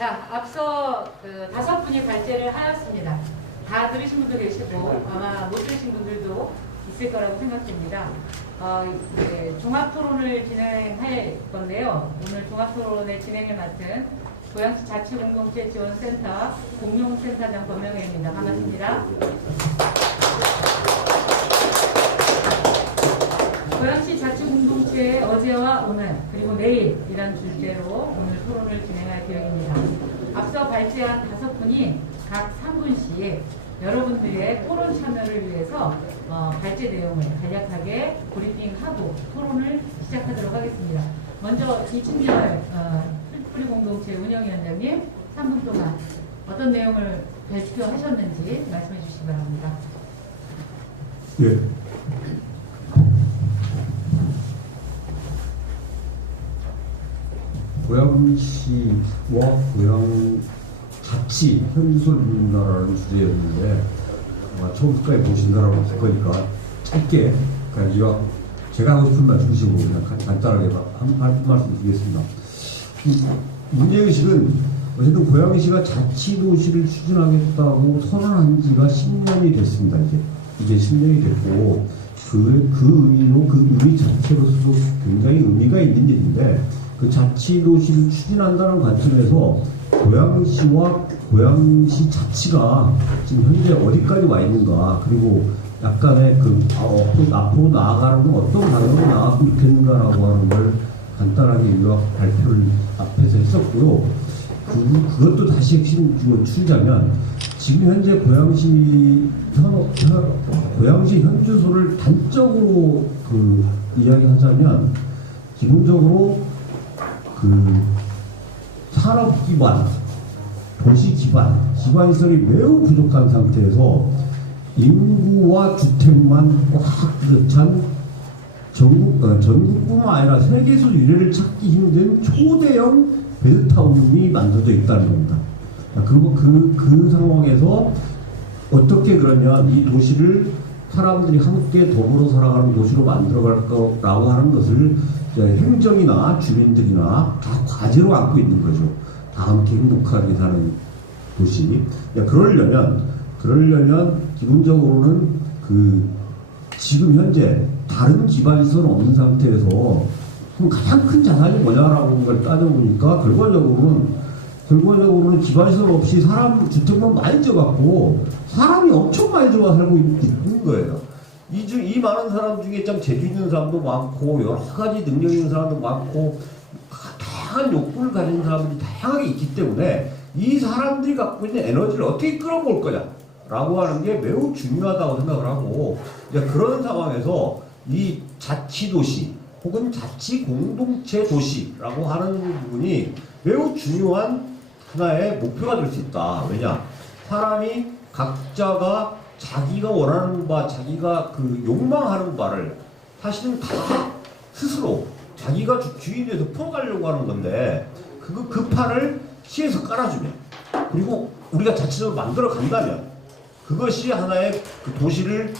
자, 앞서 다섯 분이 발제를 하였습니다. 다 들으신 분도 계시고 아마 못 들으신 분들도 있을 거라고 생각됩니다. 종합토론을 진행할 건데요. 오늘 종합토론의 진행을 맡은 고양시 자치공동체지원센터 공용센터장 권명혜입니다. 반갑습니다. 고양시 자치공동체의 어제와 오늘 그리고 내일이란 주제로 오늘 토론을 진행할 계획입니다. 앞서 발제한 다섯 분이 각 3분씩 여러분들의 토론 참여를 위해서 발제 내용을 간략하게 브리핑하고 토론을 시작하도록 하겠습니다. 먼저 이춘열 풀뿌리공동체 운영위원장님 3분 동안 어떤 내용을 발표하셨는지 말씀해 주시기 바랍니다. 예. 고양시와 고양자치 현수소를 주제였는데 처음부터 보신다라고 할 거니까 짧게 그러니까 제가 하고 싶은 말 중심으로 그냥 간단하게 한 말씀 드리겠습니다. 문제의식은 어쨌든 고양시가 자치도시를 추진하겠다고 선언한 지가 10년이 됐습니다. 이제 10년이 됐고 그 의미로 그 의미 자체로서도 굉장히 의미가 있는 일인데 그 자치도시를 추진한다는 관점에서 고양시와 고양시 자치가 지금 현재 어디까지 와 있는가, 그리고 약간의 앞으로 나아가는 건 어떤 방향으로 나아가면 좋겠는가라고 하는 걸 간단하게 요약 발표를 앞에서 했었고요. 그것도 다시 핵심 추리자면 지금 현재 고양시 현주소를 단적으로 이야기하자면 기본적으로 산업 기반, 도시 기반시설이 매우 부족한 상태에서 인구와 주택만 꽉 찬 전국뿐만 아니라 세계에서 유례를 찾기 힘든 초대형 베드타운이 만들어져 있다는 겁니다. 그 상황에서 어떻게 그러면 이 도시를 사람들이 함께 더불어 살아가는 도시로 만들어갈 거라고 하는 것을 행정이나 주민들이나 다 과제로 안고 있는 거죠. 다 함께 행복하게 사는 도시. 그러려면 기본적으로는 지금 현재 다른 기반시설은 없는 상태에서 그럼 가장 큰 자산이 뭐냐라고 하는 걸 따져보니까 결과적으로는 기반시설 없이 주택만 많이 지어갖고 사람이 엄청 많이 들어와 살고 있는 거예요. 이 많은 사람 중에 참 재주 있는 사람도 많고 여러 가지 능력 있는 사람도 많고 다양한 욕구를 가진 사람들이 다양하게 있기 때문에 이 사람들이 갖고 있는 에너지를 어떻게 끌어모을 거냐라고 하는 게 매우 중요하다고 생각을 하고, 그런 상황에서 이 자치도시 혹은 자치공동체 도시라고 하는 부분이 매우 중요한 하나의 목표가 될 수 있다. 왜냐? 사람이 각자가 자기가 원하는 바, 자기가 욕망하는 바를 사실은 다 스스로 자기가 주인에서 풀어가려고 하는 건데 그 판을 시에서 깔아주면, 그리고 우리가 자치적으로 만들어 간다면 그것이 하나의 도시를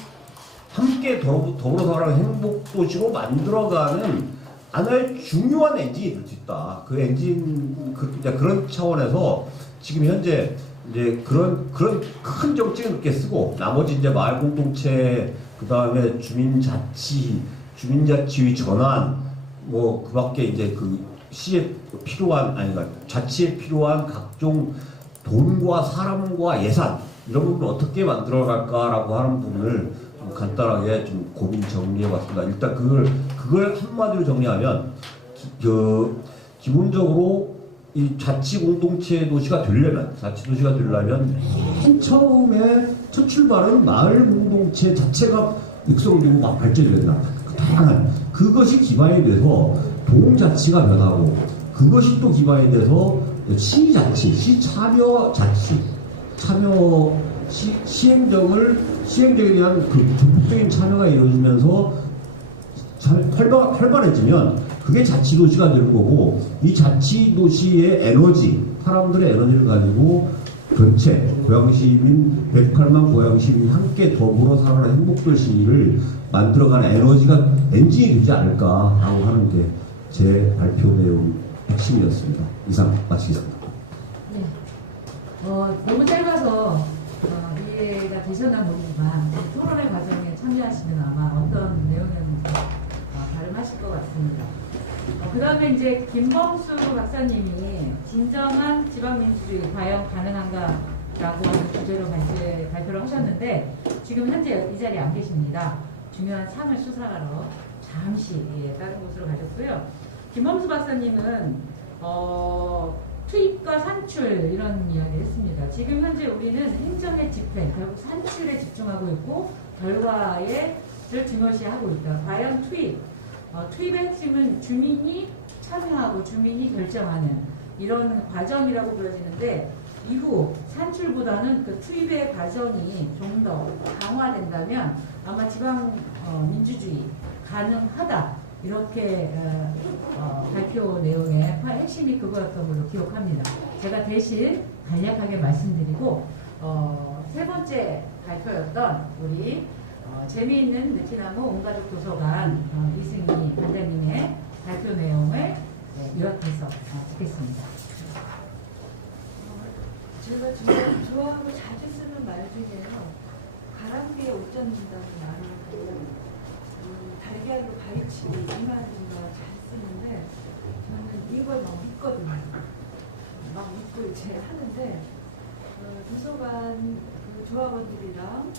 함께 더불어 살아가는 행복도시로 만들어가는 하나의 중요한 엔진이 될 수 있다. 그 엔진, 그런 차원에서 지금 현재 그런 큰 정책을 그렇게 쓰고, 나머지 마을 공동체, 그 다음에 주민자치의 전환, 그 밖에 시에 필요한, 자치에 필요한 각종 돈과 사람과 예산, 이런 부분을 어떻게 만들어갈까라고 하는 부분을 좀 간단하게 좀 고민 정리해봤습니다. 일단 그걸 한마디로 정리하면, 기본적으로 이 자치공동체 도시가 되려면 맨 처음에 첫 출발은 마을 공동체 자체가 육성되고 막 발전이 된다. 다양한 그것이 기반이 돼서 동자치가 변하고, 그것이 또 기반이 돼서 시자치, 시참여자치, 시행정에 대한 적극적인 참여가 이루어지면서 활발해지면 그게 자치도시가 되는 거고, 이 자치도시의 에너지, 사람들의 에너지를 가지고 전체 고양시민 108만 고양시민이 함께 더불어 살아가는 행복도시를 만들어가는 엔진이 되지 않을까라고 하는 게 제 발표 내용 핵심이었습니다. 이상 마치겠습니다. 네, 너무 짧아서 이해가 되셨나 모르지만 토론회 과정에 참여하시면 아마 어떤 내용이었는지 발음하실 것 같습니다. 그 다음에 이제 김범수 박사님이 진정한 지방민주주의 과연 가능한가 라고 하는 주제로 발표를 하셨는데 지금 현재 이 자리에 안 계십니다. 중요한 상을 수상하러 잠시 다른 곳으로 가셨고요. 김범수 박사님은 투입과 산출 이런 이야기를 했습니다. 지금 현재 우리는 행정의 집행, 결국 산출에 집중하고 있고 결과를 중요시하고 있다. 과연 투입의 핵심은 주민이 참여하고 주민이 결정하는 이런 과정이라고 보여지는데 이후 산출보다는 그 투입의 과정이 좀 더 강화된다면 아마 지방 민주주의 가능하다 이렇게 발표 내용의 핵심이 그거였던 걸로 기억합니다. 제가 대신 간략하게 말씀드리고 세 번째 발표였던 우리 재미있는 느티나무 온가족 도서관 이승희 관장님의 발표 내용을 요약해서 듣겠습니다. 제가 좋아하고 자주 쓰는 말 중에요. 가랑비에 옷 젖는다는 말을 달걀로 가위치고 이 말을 잘 쓰는데 저는 이걸 막 믿거든요. 막 믿고 이제 하는데 도서관 조합원들이랑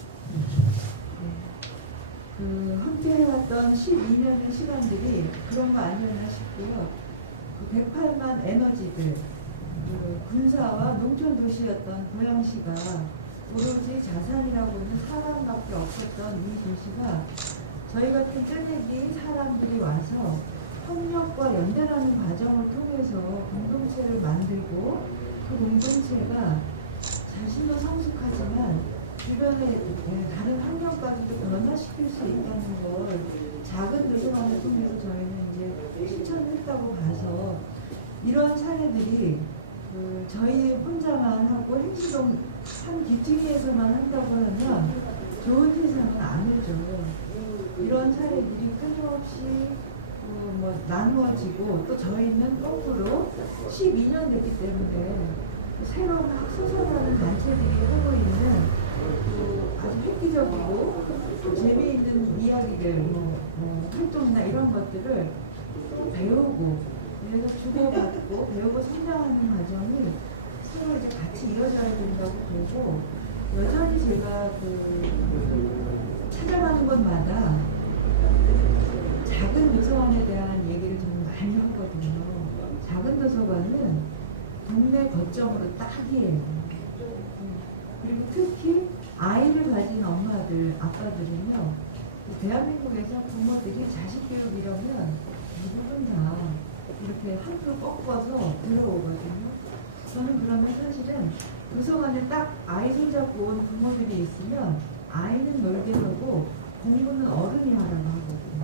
함께 해왔던 12년의 시간들이 그런 거 아니었나 싶고요. 108만 에너지들 군사와 농촌 도시였던 고양시가 오로지 자산이라고는 사람밖에 없었던 이 도시가 저희 같은 뜨내기 사람들이 와서 협력과 연대라는 과정을 통해서 공동체를 만들고 그 공동체가 자신도 성숙하지만 주변의 다른 환경까지도 변화시킬 수 있다는 걸 작은 도서관을 통해서 저희는 이제 실천했다고 봐서 이런 사례들이 저희 혼자만 하고 행시동 한 뒤쪽에서만 한다고 하면 좋은 세상은 아니죠. 이런 사례들이 끊임없이 나누어지고 또 저희는 거꾸로 12년 됐기 때문에 새로운 학소설하는 단체들이 하고 있는 아주 획기적이고 또 재미있는 이야기들, 활동이나 이런 것들을 또 배우고 그래서 주고받고 배우고 성장하는 과정이 서로 이제 같이 이어져야 된다고 보고 여전히 제가 찾아가는 곳마다 작은 도서관에 대한 얘기를 좀 많이 하거든요. 작은 도서관은 동네 거점으로 딱이에요. 그리고 특히 아이를 가진 엄마들, 아빠들은요, 대한민국에서 부모들이 자식 교육 이러면 누구든 다 이렇게 한풀 꺾어서 들어오거든요. 저는 그러면 사실은 도서관에 딱 아이 손잡고 온 부모들이 있으면 아이는 놀게 하고 공부는 어른이 하라고 하거든요.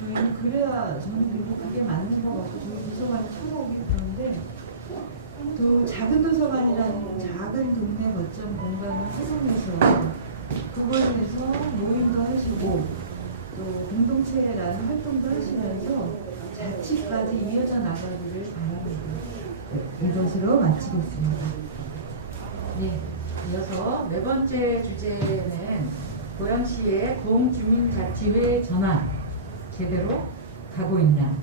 저희는 그래야 저는 그리고 그게 맞는 것 같고 저희 도서관에 참여하기 그런데 또 작은 도서관이라는 작은 동네 거점 공간을 활용해서 그곳에서 모임도 하시고 또 공동체라는 활동도 하시면서 자치까지 이어져 나가기를 바랍니다. 이것으로 마치겠습니다. 네, 이어서 네 번째 주제는 고양시의 동주민자치회 전환 제대로 가고 있냐.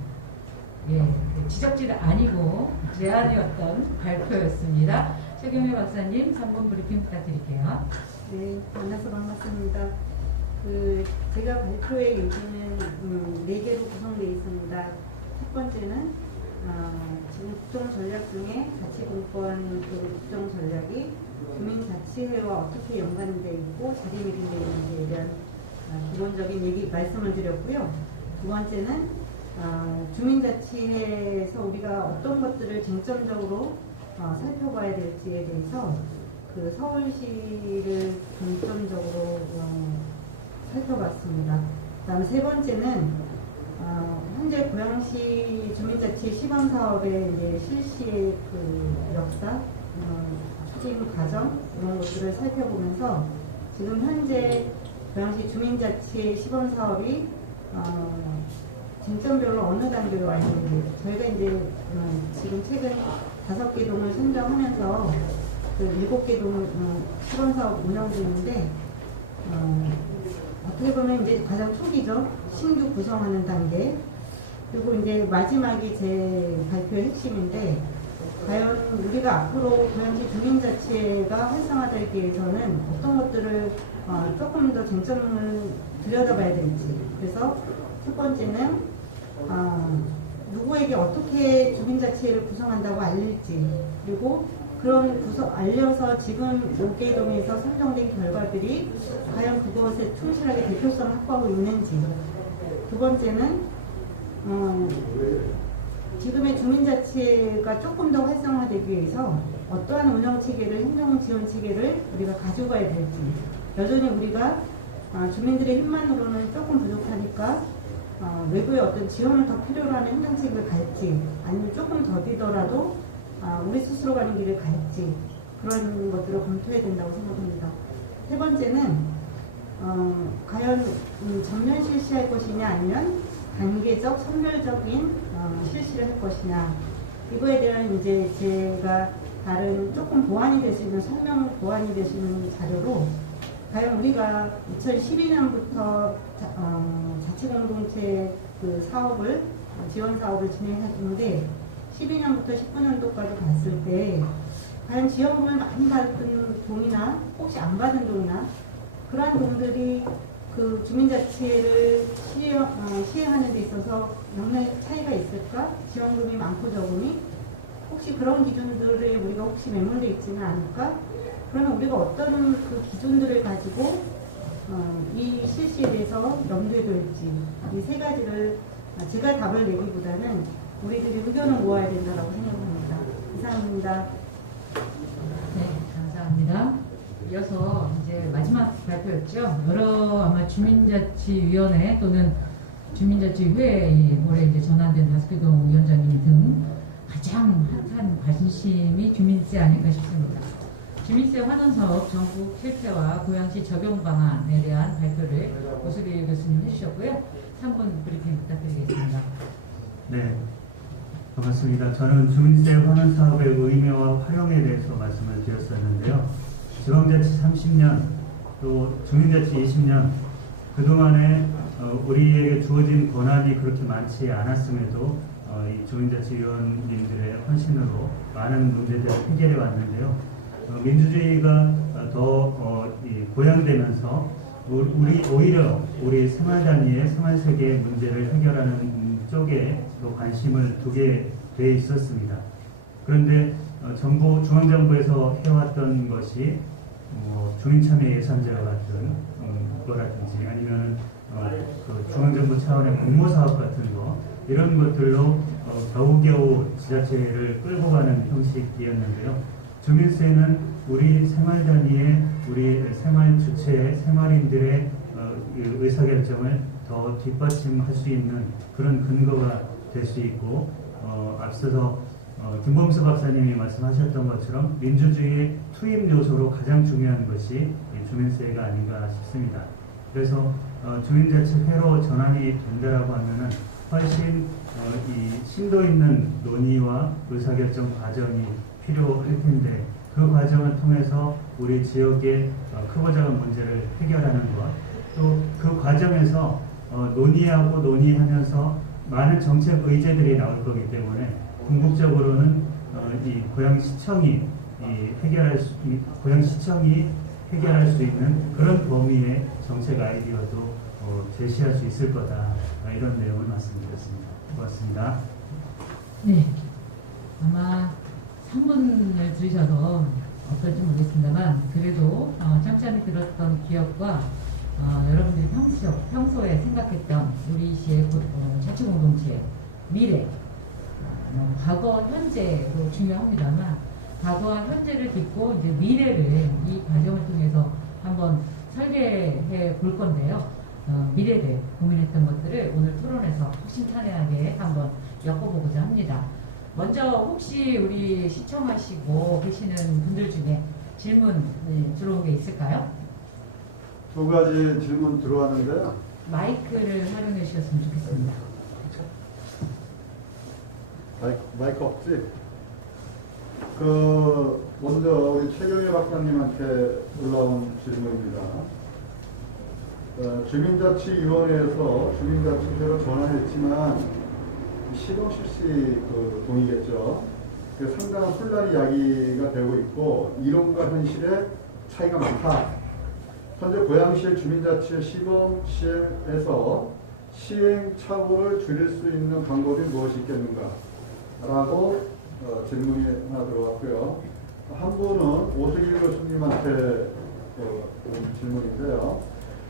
지적질 아니고 제안이었던 발표였습니다. 최경혜 박사님 3분 브리핑 부탁드릴게요. 네, 만나서 반갑습니다. 제가 발표의 요지는 4개로 구성되어 있습니다. 첫 번째는 지금 국정전략 중에 자치분권 국정전략이 주민자치회와 어떻게 연관되어 있고 자리매김되어 있는지에 대한 기본적인 얘기 말씀을 드렸고요. 두 번째는 주민자치회에서 우리가 어떤 것들을 쟁점적으로 살펴봐야 될지에 대해서 서울시를 중점적으로 살펴봤습니다. 그 다음에 세 번째는 현재 고양시 주민자치 시범 사업의 이제 실시의 역사, 추진 과정 이런 것들을 살펴보면서 지금 현재 고양시 주민자치 시범 사업이 쟁점별로 어느 단계로 와 있는지 저희가 이제 지금 최근 5개 동을 선정하면서 그 7개 동 시범 사업 운영 중인데 어떻게 보면 이제 가장 초기죠. 신규 구성하는 단계. 그리고 이제 마지막이 제 발표의 핵심인데, 과연 우리가 앞으로 고양시 주민자치가 활성화되기 위해서는 어떤 것들을 조금 더 쟁점을 들여다봐야 될지. 그래서 첫 번째는 누구에게 어떻게 주민자치를 구성한다고 알릴지, 그리고 그런 알려서 지금 5개 동에서 선정된 결과들이 과연 그것에 충실하게 대표성을 확보하고 있는지. 두 번째는 지금의 주민자치가 조금 더 활성화되기 위해서 어떠한 운영체계를, 행정지원체계를 우리가 가져가야 될지. 여전히 우리가 주민들의 힘만으로는 조금 부족하니까 외부의 어떤 지원을 더 필요로 하는 행정체계를 갈지, 아니면 조금 더디더라도 우리 스스로 가는 길을 갈지, 그런 것들을 검토해야 된다고 생각합니다. 세 번째는 과연 전면 실시할 것이냐, 아니면 단계적, 선별적인 실시를 할 것이냐. 이거에 대한 이제 제가 다른 조금 보완이 될 수 있는, 설명 보완이 될 수 있는 자료로, 과연 우리가 2012년부터 자치공동체 그 사업을, 지원 사업을 진행하시는데, 12년부터 19년도까지 봤을 때 과연 지원금을 많이 받은 동이나 혹시 안 받은 동이나 그러한 동들이 그 주민자치를 시행하는 데 있어서 영향 차이가 있을까? 지원금이 많고 적음이 혹시 그런 기준들에 우리가 혹시 매몰되어 있지는 않을까? 그러면 우리가 어떤 그 기준들을 가지고 이 실시에 대해서 염두에 둘지, 이 세 가지를 제가 답을 내기보다는 우리들이 의견을 모아야 된다고 생각합니다. 이상입니다. 네, 감사합니다. 이어서 이제 마지막 발표였죠. 여러 아마 주민자치위원회 또는 주민자치회에 올해 이제 전환된 다스키동 위원장님 등 가장 핫한 관심이 주민세 아닐까 싶습니다. 주민세 환원사업 전국 실태와 고양시 적용 방안에 대한 발표를 오수길 교수님 해주셨고요. 3분 브리핑 부탁드리겠습니다. 네, 반갑습니다. 저는 주민세 환원 사업의 의미와 활용에 대해서 말씀을 드렸었는데요. 지방자치 30년, 또 주민자치 20년, 그동안에 우리에게 주어진 권한이 그렇게 많지 않았음에도 이 주민자치위원님들의 헌신으로 많은 문제들을 해결해 왔는데요. 민주주의가 더 보양되면서 오히려 우리 생활 단위의 생활 세계의 문제를 해결하는 쪽에 더 관심을 두게 돼 있었습니다. 그런데 중앙정부에서 해왔던 것이 주민참여 예산제와 같은 거라든지, 아니면 그 중앙정부 차원의 공모사업 같은 거, 이런 것들로 겨우겨우 지자체를 끌고 가는 형식이었는데요. 주민세는 우리 생활 단위의, 우리 생활 주체의 생활인들의 의사결정을 더 뒷받침할 수 있는 그런 근거가 될 수 있고, 앞서서 김범수 박사님이 말씀하셨던 것처럼 민주주의의 투입 요소로 가장 중요한 것이 주민세가 아닌가 싶습니다. 그래서 주민자치회로 전환이 된다라고 하면은 훨씬 이 심도 있는 논의와 의사결정 과정이 필요할 텐데, 그 과정을 통해서 우리 지역의 크고 작은 문제를 해결하는 것, 또 그 과정에서 논의하면서 많은 정책 의제들이 나올 거기 때문에 궁극적으로는 이 고양시청이 해결할 수 있는 그런 범위의 정책 아이디어도 제시할 수 있을 거다, 이런 내용을 말씀드렸습니다. 고맙습니다. 네, 아마 3분을 들으셔서 어떨지 모르겠습니다만, 그래도 잠잠히 들었던 기억과 여러분들이 평소에 생각했던 우리 시의 자치공동체의 미래, 과거, 현재도 중요합니다만, 과거와 현재를 딛고 이제 미래를 이 과정을 통해서 한번 설계해 볼 건데요. 미래를 고민했던 것들을 오늘 토론에서 허심탄회하게 한번 엮어보고자 합니다. 먼저 혹시 우리 시청하시고 계시는 분들 중에 질문 들어온 게 있을까요? 두 가지 질문 들어왔는데요. 마이크를 활용해 주셨으면 좋겠습니다. 마이크 없지? 먼저 우리 최경희 박사님한테 올라온 질문입니다. 주민자치위원회에서 주민자치제로 전환했지만 시동 실시 동의겠죠. 상당한 혼란이 야기가 되고 있고 이론과 현실의 차이가 많다. 현재 고양시의 주민자치 시범 시행에서 시행착오를 줄일 수 있는 방법이 무엇이 있겠는가? 라고 질문이 하나 들어왔고요. 한 분은 오수길 교수님한테 온 질문인데요.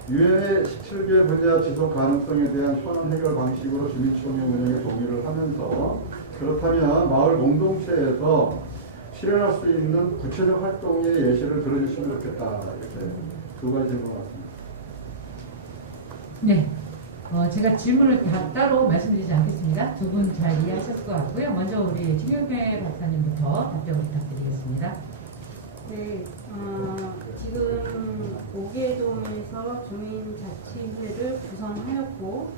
유엔의 17개 분야 지속 가능성에 대한 현안 해결 방식으로 주민총회 운영에 동의를 하면서 그렇다면 마을 공동체에서 실현할 수 있는 구체적 활동의 예시를 들어주시면 좋겠다. 이렇게 두 가지 질문 같습니다. 네. 제가 질문을 다 따로 말씀드리지 않겠습니다. 두 분 잘 이해하셨을 것 같고요. 먼저 우리 최경배 박사님부터 답변 부탁드리겠습니다. 네, 지금 오개동에서 주민자치회를 구성하였고,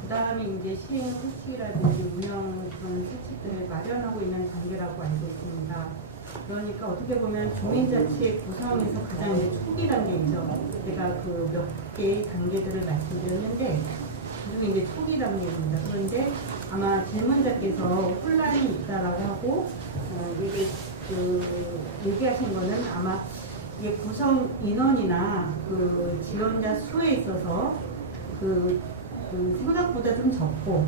그 다음에 이제 시행 수치라든지 운영 그런 수치들을 마련하고 있는 단계라고 알고 있습니다. 그러니까 어떻게 보면 주민자치의 구성에서 가장 이제 초기 단계이죠. 제가 그 몇 개의 단계들을 말씀드렸는데, 그중에 이제 초기 단계입니다. 그런데 아마 질문자께서 혼란이 있다라고 하고, 이게 얘기하신 거는 아마 이게 구성 인원이나 그 지원자 수에 있어서 생각보다 좀 적고,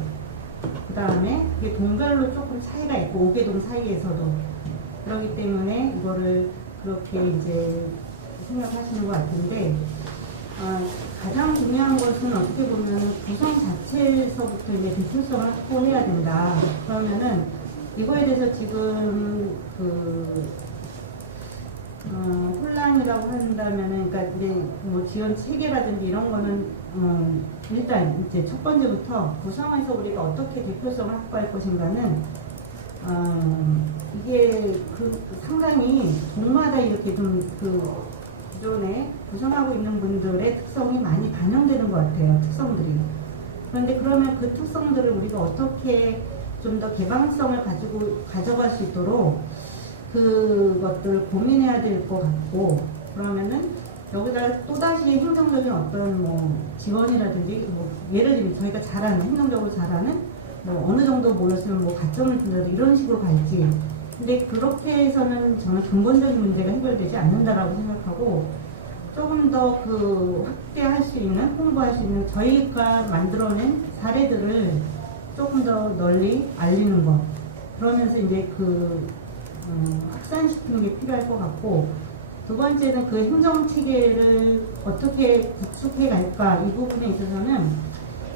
그 다음에 이게 동별로 조금 차이가 있고, 5개동 사이에서도. 그렇기 때문에 이거를 그렇게 이제 생각하시는 것 같은데, 가장 중요한 것은 어떻게 보면 구성 자체에서부터 이제 대표성을 확보해야 된다. 그러면은 이거에 대해서 지금 혼란이라고 한다면은, 그러니까 이제 뭐 지원 체계라든지 이런 거는 일단 이제 첫 번째부터 구성에서 우리가 어떻게 대표성을 확보할 것인가는 이게 상당히 동마다 이렇게 좀 기존에 구성하고 있는 분들의 특성이 많이 반영되는 것 같아요. 특성들이. 그런데 그러면 그 특성들을 우리가 어떻게 좀 더 개방성을 가져갈 수 있도록 그것들을 고민해야 될 것 같고, 그러면은 여기다 또다시 행정적인 어떤 뭐 지원이라든지 뭐 예를 들면 저희가 행정적으로 잘하는 뭐 어느 정도 모였으면 뭐 가점을 준다든지 이런 식으로 갈지. 근데 그렇게 해서는 저는 근본적인 문제가 해결되지 않는다라고 생각하고, 조금 더 확대할 수 있는, 홍보할 수 있는 저희가 만들어낸 사례들을 조금 더 널리 알리는 것. 그러면서 이제 확산시키는 게 필요할 것 같고, 두 번째는 그 행정 체계를 어떻게 구축해 갈까, 이 부분에 있어서는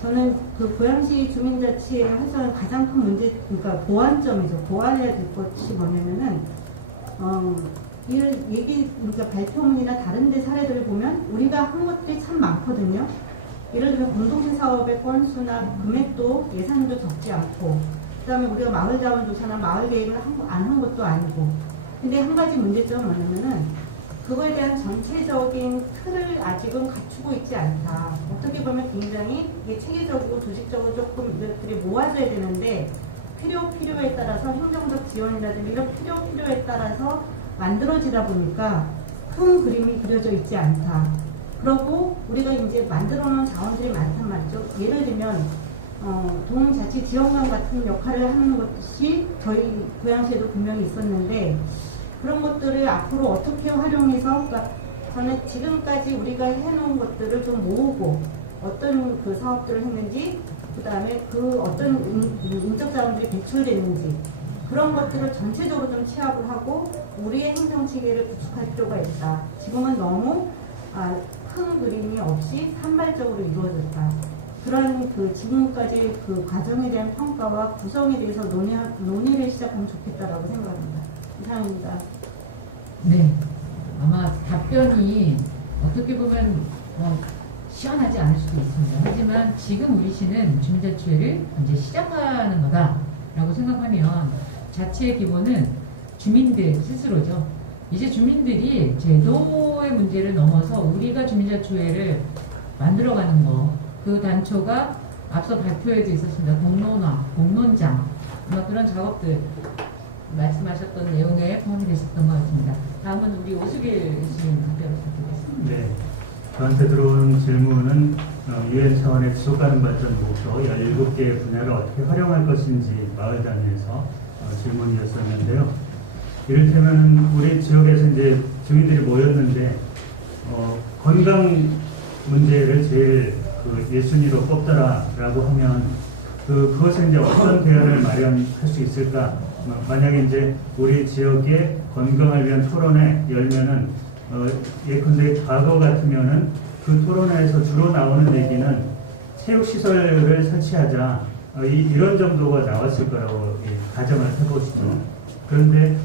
저는 고양시 주민자치의 활성화의 가장 큰 문제, 그러니까 보완점이죠. 보완해야 될 것이 뭐냐면은, 그러니까 발표문이나 다른 데 사례들을 보면 우리가 한 것들이 참 많거든요. 예를 들면 공동체 사업의 건수나 금액도 예산도 적지 않고, 그 다음에 우리가 마을자원조사나 마을계획을 안 한 것도 아니고. 근데 한 가지 문제점은 뭐냐면은, 그거에 대한 전체적인 틀을 아직은 갖추고 있지 않다. 어떻게 보면 굉장히 이게 체계적이고 조직적으로 조금 이것들이 모아져야 되는데, 필요에 따라서 행정적 지원이라든지 이런 필요에 따라서 만들어지다 보니까 큰 그림이 그려져 있지 않다. 그러고 우리가 이제 만들어 놓은 자원들이 많단 말이죠. 예를 들면 동자치지원관 같은 역할을 하는 것이 저희 고양시에도 분명히 있었는데, 그런 것들을 앞으로 어떻게 활용해서, 그러니까 저는 지금까지 우리가 해놓은 것들을 좀 모으고 어떤 사업들을 했는지, 그 다음에 어떤 인적 자원들이 배출됐는지, 그런 것들을 전체적으로 좀 취합을 하고 우리의 행정 체계를 구축할 필요가 있다. 지금은 너무 큰 그림이 없이 산발적으로 이루어졌다. 그런 지금까지 과정에 대한 평가와 구성에 대해서 논의를 시작하면 좋겠다라고 생각합니다. 이상입니다. 네. 아마 답변이 어떻게 보면 시원하지 않을 수도 있습니다. 하지만 지금 우리 시는 주민자치회를 이제 시작하는 거다라고 생각하면, 자치의 기본은 주민들 스스로죠. 이제 주민들이 제도의 문제를 넘어서 우리가 주민자치회를 만들어가는 거, 그 단초가 앞서 발표에도 있었습니다. 공론화, 공론장, 그런 작업들. 말씀하셨던 내용에 포함이 되셨던 것 같습니다. 다음은 우리 오수길 시민 답변을 부탁드리겠습니다. 네. 저한테 들어온 질문은 유엔 차원의 지속가능 발전 목표 17개 분야를 어떻게 활용할 것인지 마을 단위에서 질문이었었는데요. 이를테면 우리 지역에서 이제 주민들이 모였는데 건강 문제를 제일 그 1순위로 꼽더라라고 하면 그것에 이제 어떤 대안을 마련할 수 있을까? 만약에 이제 우리 지역의 건강을 위한 토론회 열면은 예컨대 과거 같으면은 그 토론회에서 주로 나오는 얘기는 체육시설을 설치하자 이런 정도가 나왔을 거라고 가정을 해보시죠. 그런데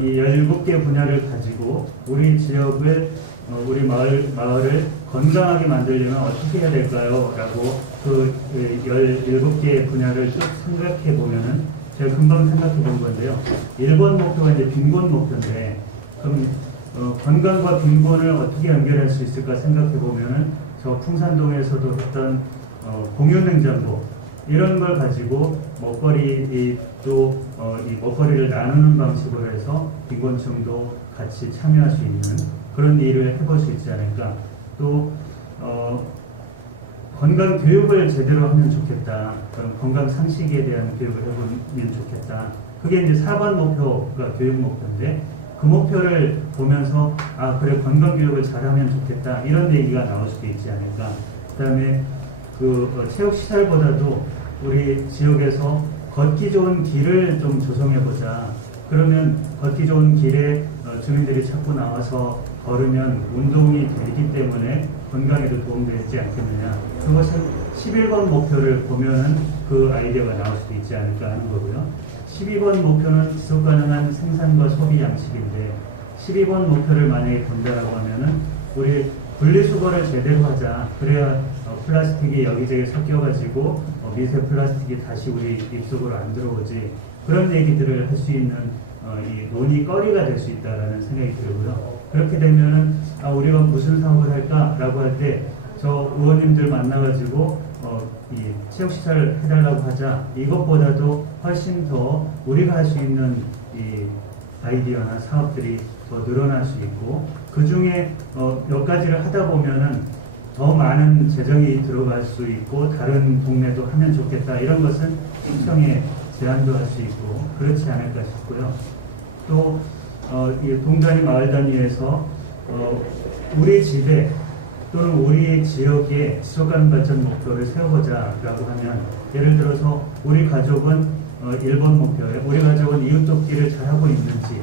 이 17개 분야를 가지고 우리 지역을 우리 마을을 건강하게 만들려면 어떻게 해야 될까요? 라고 그 17개 분야를 쭉 생각해 보면은 제가 금방 생각해 본 건데요. 1번 목표가 이제 빈곤 목표인데 그럼 건강과 빈곤을 어떻게 연결할 수 있을까 생각해 보면은 저 풍산동에서도 했던 공유냉장고 이런 걸 가지고 먹거리도 이 먹거리를 나누는 방식으로 해서 빈곤층도 같이 참여할 수 있는 그런 일을 해볼 수 있지 않을까. 또 건강 교육을 제대로 하면 좋겠다. 건강 상식에 대한 교육을 해보면 좋겠다. 그게 이제 4번 목표가 교육 목표인데 그 목표를 보면서 그래 건강 교육을 잘하면 좋겠다. 이런 얘기가 나올 수도 있지 않을까. 그다음에 그 체육 시설보다도 우리 지역에서 걷기 좋은 길을 좀 조성해 보자. 그러면 걷기 좋은 길에 주민들이 자꾸 나와서 걸으면 운동이 되기 때문에 건강에도 도움되지 않겠느냐. 그것은 11번 목표를 보면은 그 아이디어가 나올 수도 있지 않을까 하는 거고요. 12번 목표는 지속가능한 생산과 소비 양식인데 12번 목표를 만약에 본다라고 하면은 우리 분리수거를 제대로 하자. 그래야 플라스틱이 여기저기 섞여가지고 미세 플라스틱이 다시 우리 입속으로 안 들어오지. 그런 얘기들을 할 수 있는 이 논의거리가 될 수 있다라는 생각이 들고요. 그렇게 되면은 우리가 무슨 사업을 할까라고 할 때 저 의원님들 만나가지고 이 체육시설 해달라고 하자. 이것보다도 훨씬 더 우리가 할 수 있는 이 아이디어나 사업들이 더 늘어날 수 있고 그 중에 몇 가지를 하다 보면은 더 많은 재정이 들어갈 수 있고 다른 동네도 하면 좋겠다. 이런 것은 시청에 제안도 할 수 있고 그렇지 않을까 싶고요. 또 이 동단위 마을 단위에서 우리 집에 또는 우리 지역에 지속가능 발전 목표를 세워보자라고 하면 예를 들어서 우리 가족은 1번 목표에 우리 가족은 이웃돕기를 잘하고 있는지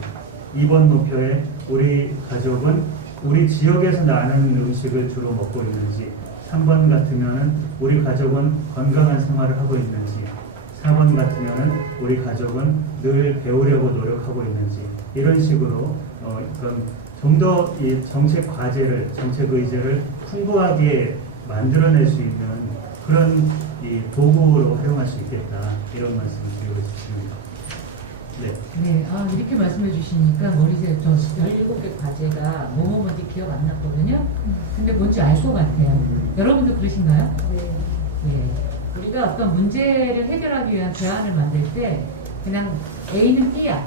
2번 목표에 우리 가족은 우리 지역에서 나는 음식을 주로 먹고 있는지 3번 같으면은 우리 가족은 건강한 생활을 하고 있는지 4번 같으면은 우리 가족은 늘 배우려고 노력하고 있는지 이런 식으로 좀 더 이 정책 과제를 정책 의제를 풍부하게 만들어낼 수 있는 그런 이 도구로 활용할 수 있겠다 이런 말씀을 드리고 싶습니다. 네. 네, 이렇게 말씀해 주시니까 머리에 저 17개 과제가 뭔지 기억 안 났거든요. 근데 뭔지 알 것 같아요. 여러분도 그러신가요? 네. 네. 우리가 어떤 문제를 해결하기 위한 대안을 만들 때 그냥 A는 B야.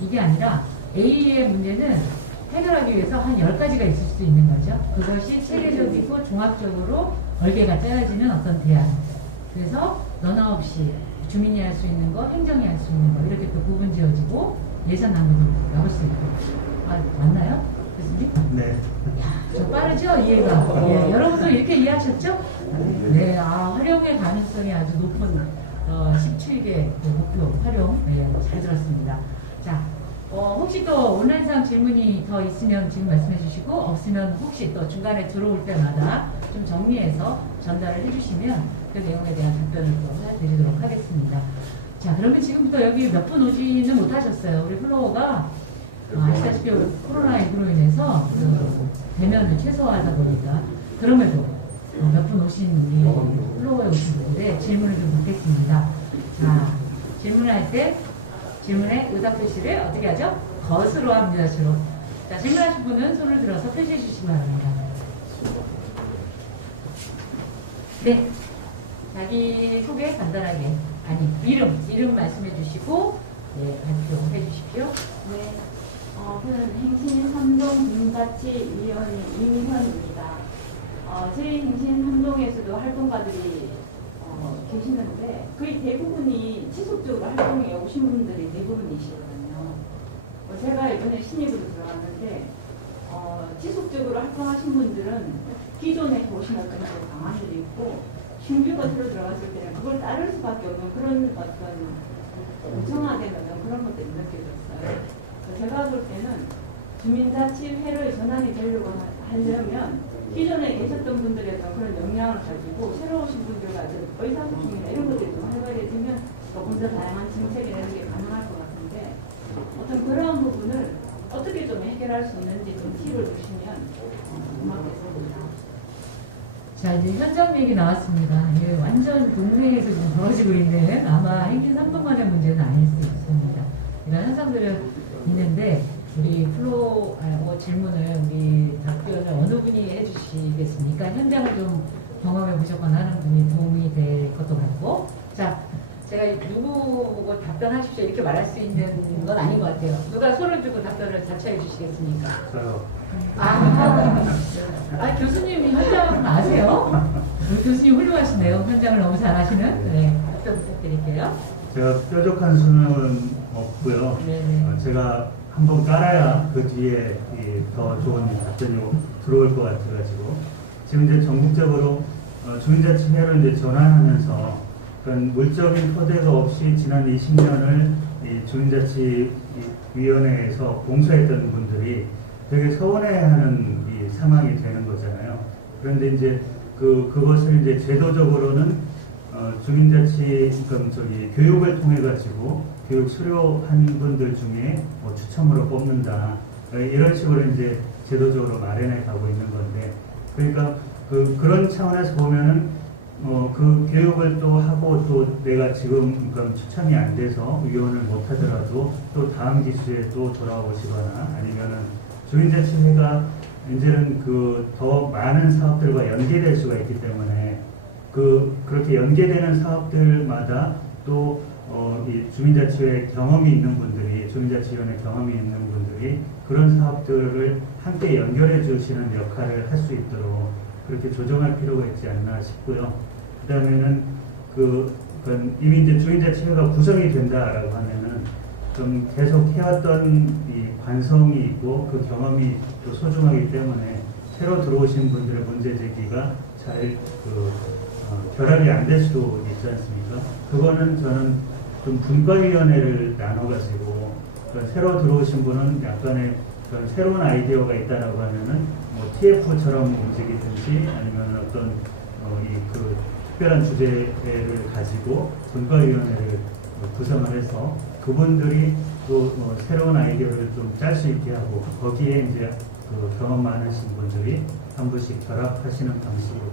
이게 아니라 A의 문제는 해결하기 위해서 한 10가지가 있을 수도 있는 거죠. 그것이 체계적이고 종합적으로 얼개가 짜여지는 어떤 대안. 그래서 너나 없이 주민이 할 수 있는 거, 행정이 할 수 있는 거 이렇게 또 구분 지어지고 예산 낭비도 나올 수 있고. 맞나요? 교수님? 네. 야, 저 빠르죠? 이해가. 예, 여러분도 이렇게 이해하셨죠? 네, 활용의 가능성이 아주 높은 17개 목표 활용 잘 들었습니다. 자, 혹시 또 온라인상 질문이 더 있으면 지금 말씀해 주시고 없으면 혹시 또 중간에 들어올 때마다 좀 정리해서 전달을 해주시면 그 내용에 대한 답변을 또 해드리도록 하겠습니다. 자, 그러면 지금부터 여기 몇 분 오지는 못하셨어요. 우리 플로어가 아시다시피 코로나19로 인해서 그 대면을 최소화하다 보니까 그럼에도 몇 분 오신 우리 플로어에 오신 분들의 질문을 좀 묻겠습니다. 자, 질문할 때 질문의 의답 표시를 어떻게 하죠? 것으로 합니다, 주로. 자, 질문하신 분은 손을 들어서 표시해 주시기 바랍니다. 네. 자기 소개 간단하게. 이름 말씀해 주시고, 네, 발표해 주십시오. 네, 저는 행신 삼동 민자치위원 이민현입니다. 저희 행신 삼동에서도 활동가들이 계시는데 거의 대부분이 지속적으로 활동해 오신 분들이 대부분이시거든요. 제가 이번에 신입으로 들어갔는데 지속적으로 활동하신 분들은 기존에 보신 어떤 그 방안들이 있고 신규가 들어갔을 때는 그걸 따를 수밖에 없는 그런 어떤 우청하게 되는 그런 것들이 느껴졌어요. 제가 볼 때는 주민자치회를 전환이 되려고 하려면 기존에 계셨던 분들의 그런 역량을 가지고 새로 오신 분들과 의사소통이나 이런 것들이 좀 활발해지면 조금 더 다양한 정책이 내는 게 가능할 것 같은데 어떤 그러한 부분을 어떻게 좀 해결할 수 있는지 좀 팁을 주시면 고맙겠습니다. 자, 이제 현장 얘기 나왔습니다. 이게 완전 동네에서 지금 벌어지고 있는 아마 행진 3동간의 문제는 아닐 수 있습니다. 이런 현상들은 있는데 우리 플로 질문을 우리 답변을 어느 분이 해주시겠습니까? 현장을 좀 경험해 보셨거나 하는 분이 도움이 될 것도 같고, 자, 제가 누구 보고 답변하십시오 이렇게 말할 수 있는 건 아닌 것 같아요. 누가 손을 들고 답변을 자처해 주시겠습니까? 저요. 교수님이 현장 아세요? 우리 교수님 훌륭하시네요. 현장을 너무 잘 아시는. 네, 답변 부탁드릴게요. 제가 뾰족한 수능은 없고요. 네네. 제가 한번 깔아야 그 뒤에 더 좋은 답변이 들어올 것 같아가지고 지금 이제 전국적으로 주민자치회로 이제 전환하면서 그런 물적인 토대가 없이 지난 20년을 이 주민자치위원회에서 공소했던 분들이 되게 서운해하는 이 상황이 되는 거잖아요. 그런데 이제 그것을 이제 제도적으로는 주민자치 교육을 통해 가지고 교육 수료한 분들 중에 뭐 추첨으로 뽑는다 이런 식으로 이제 제도적으로 마련해 가고 있는 건데 그러니까 그런 차원에서 보면은 그 교육을 또 하고 또 내가 지금 추첨이 안 돼서 위원을 못 하더라도 또 다음 기수에 또 돌아오시거나 아니면은 주민자치회가 이제는 더 많은 사업들과 연계될 수가 있기 때문에 그렇게 연계되는 사업들마다 또 이 주민자치회 경험이 있는 분들이 주민자치위원회 경험이 있는 분들이 그런 사업들을 함께 연결해 주시는 역할을 할 수 있도록 그렇게 조정할 필요가 있지 않나 싶고요. 그다음에는 이미 이제 주민자치회가 구성이 된다라고 하면은 좀 계속 해왔던 이 관성이 있고 그 경험이 또 소중하기 때문에 새로 들어오신 분들의 문제 제기가 잘 결합이 안 될 수도 있지 않습니까? 그거는 저는 좀 분과위원회를 나눠가지고 새로 들어오신 분은 약간의 새로운 아이디어가 있다라고 하면은 뭐 TF처럼 움직이든지 아니면 어떤 특별한 주제를 가지고 분과위원회를 구성을 해서 그분들이 또 새로운 아이디어를 좀 짤 수 있게 하고 거기에 이제 경험 많으신 분들이 한 분씩 결합하시는 방식으로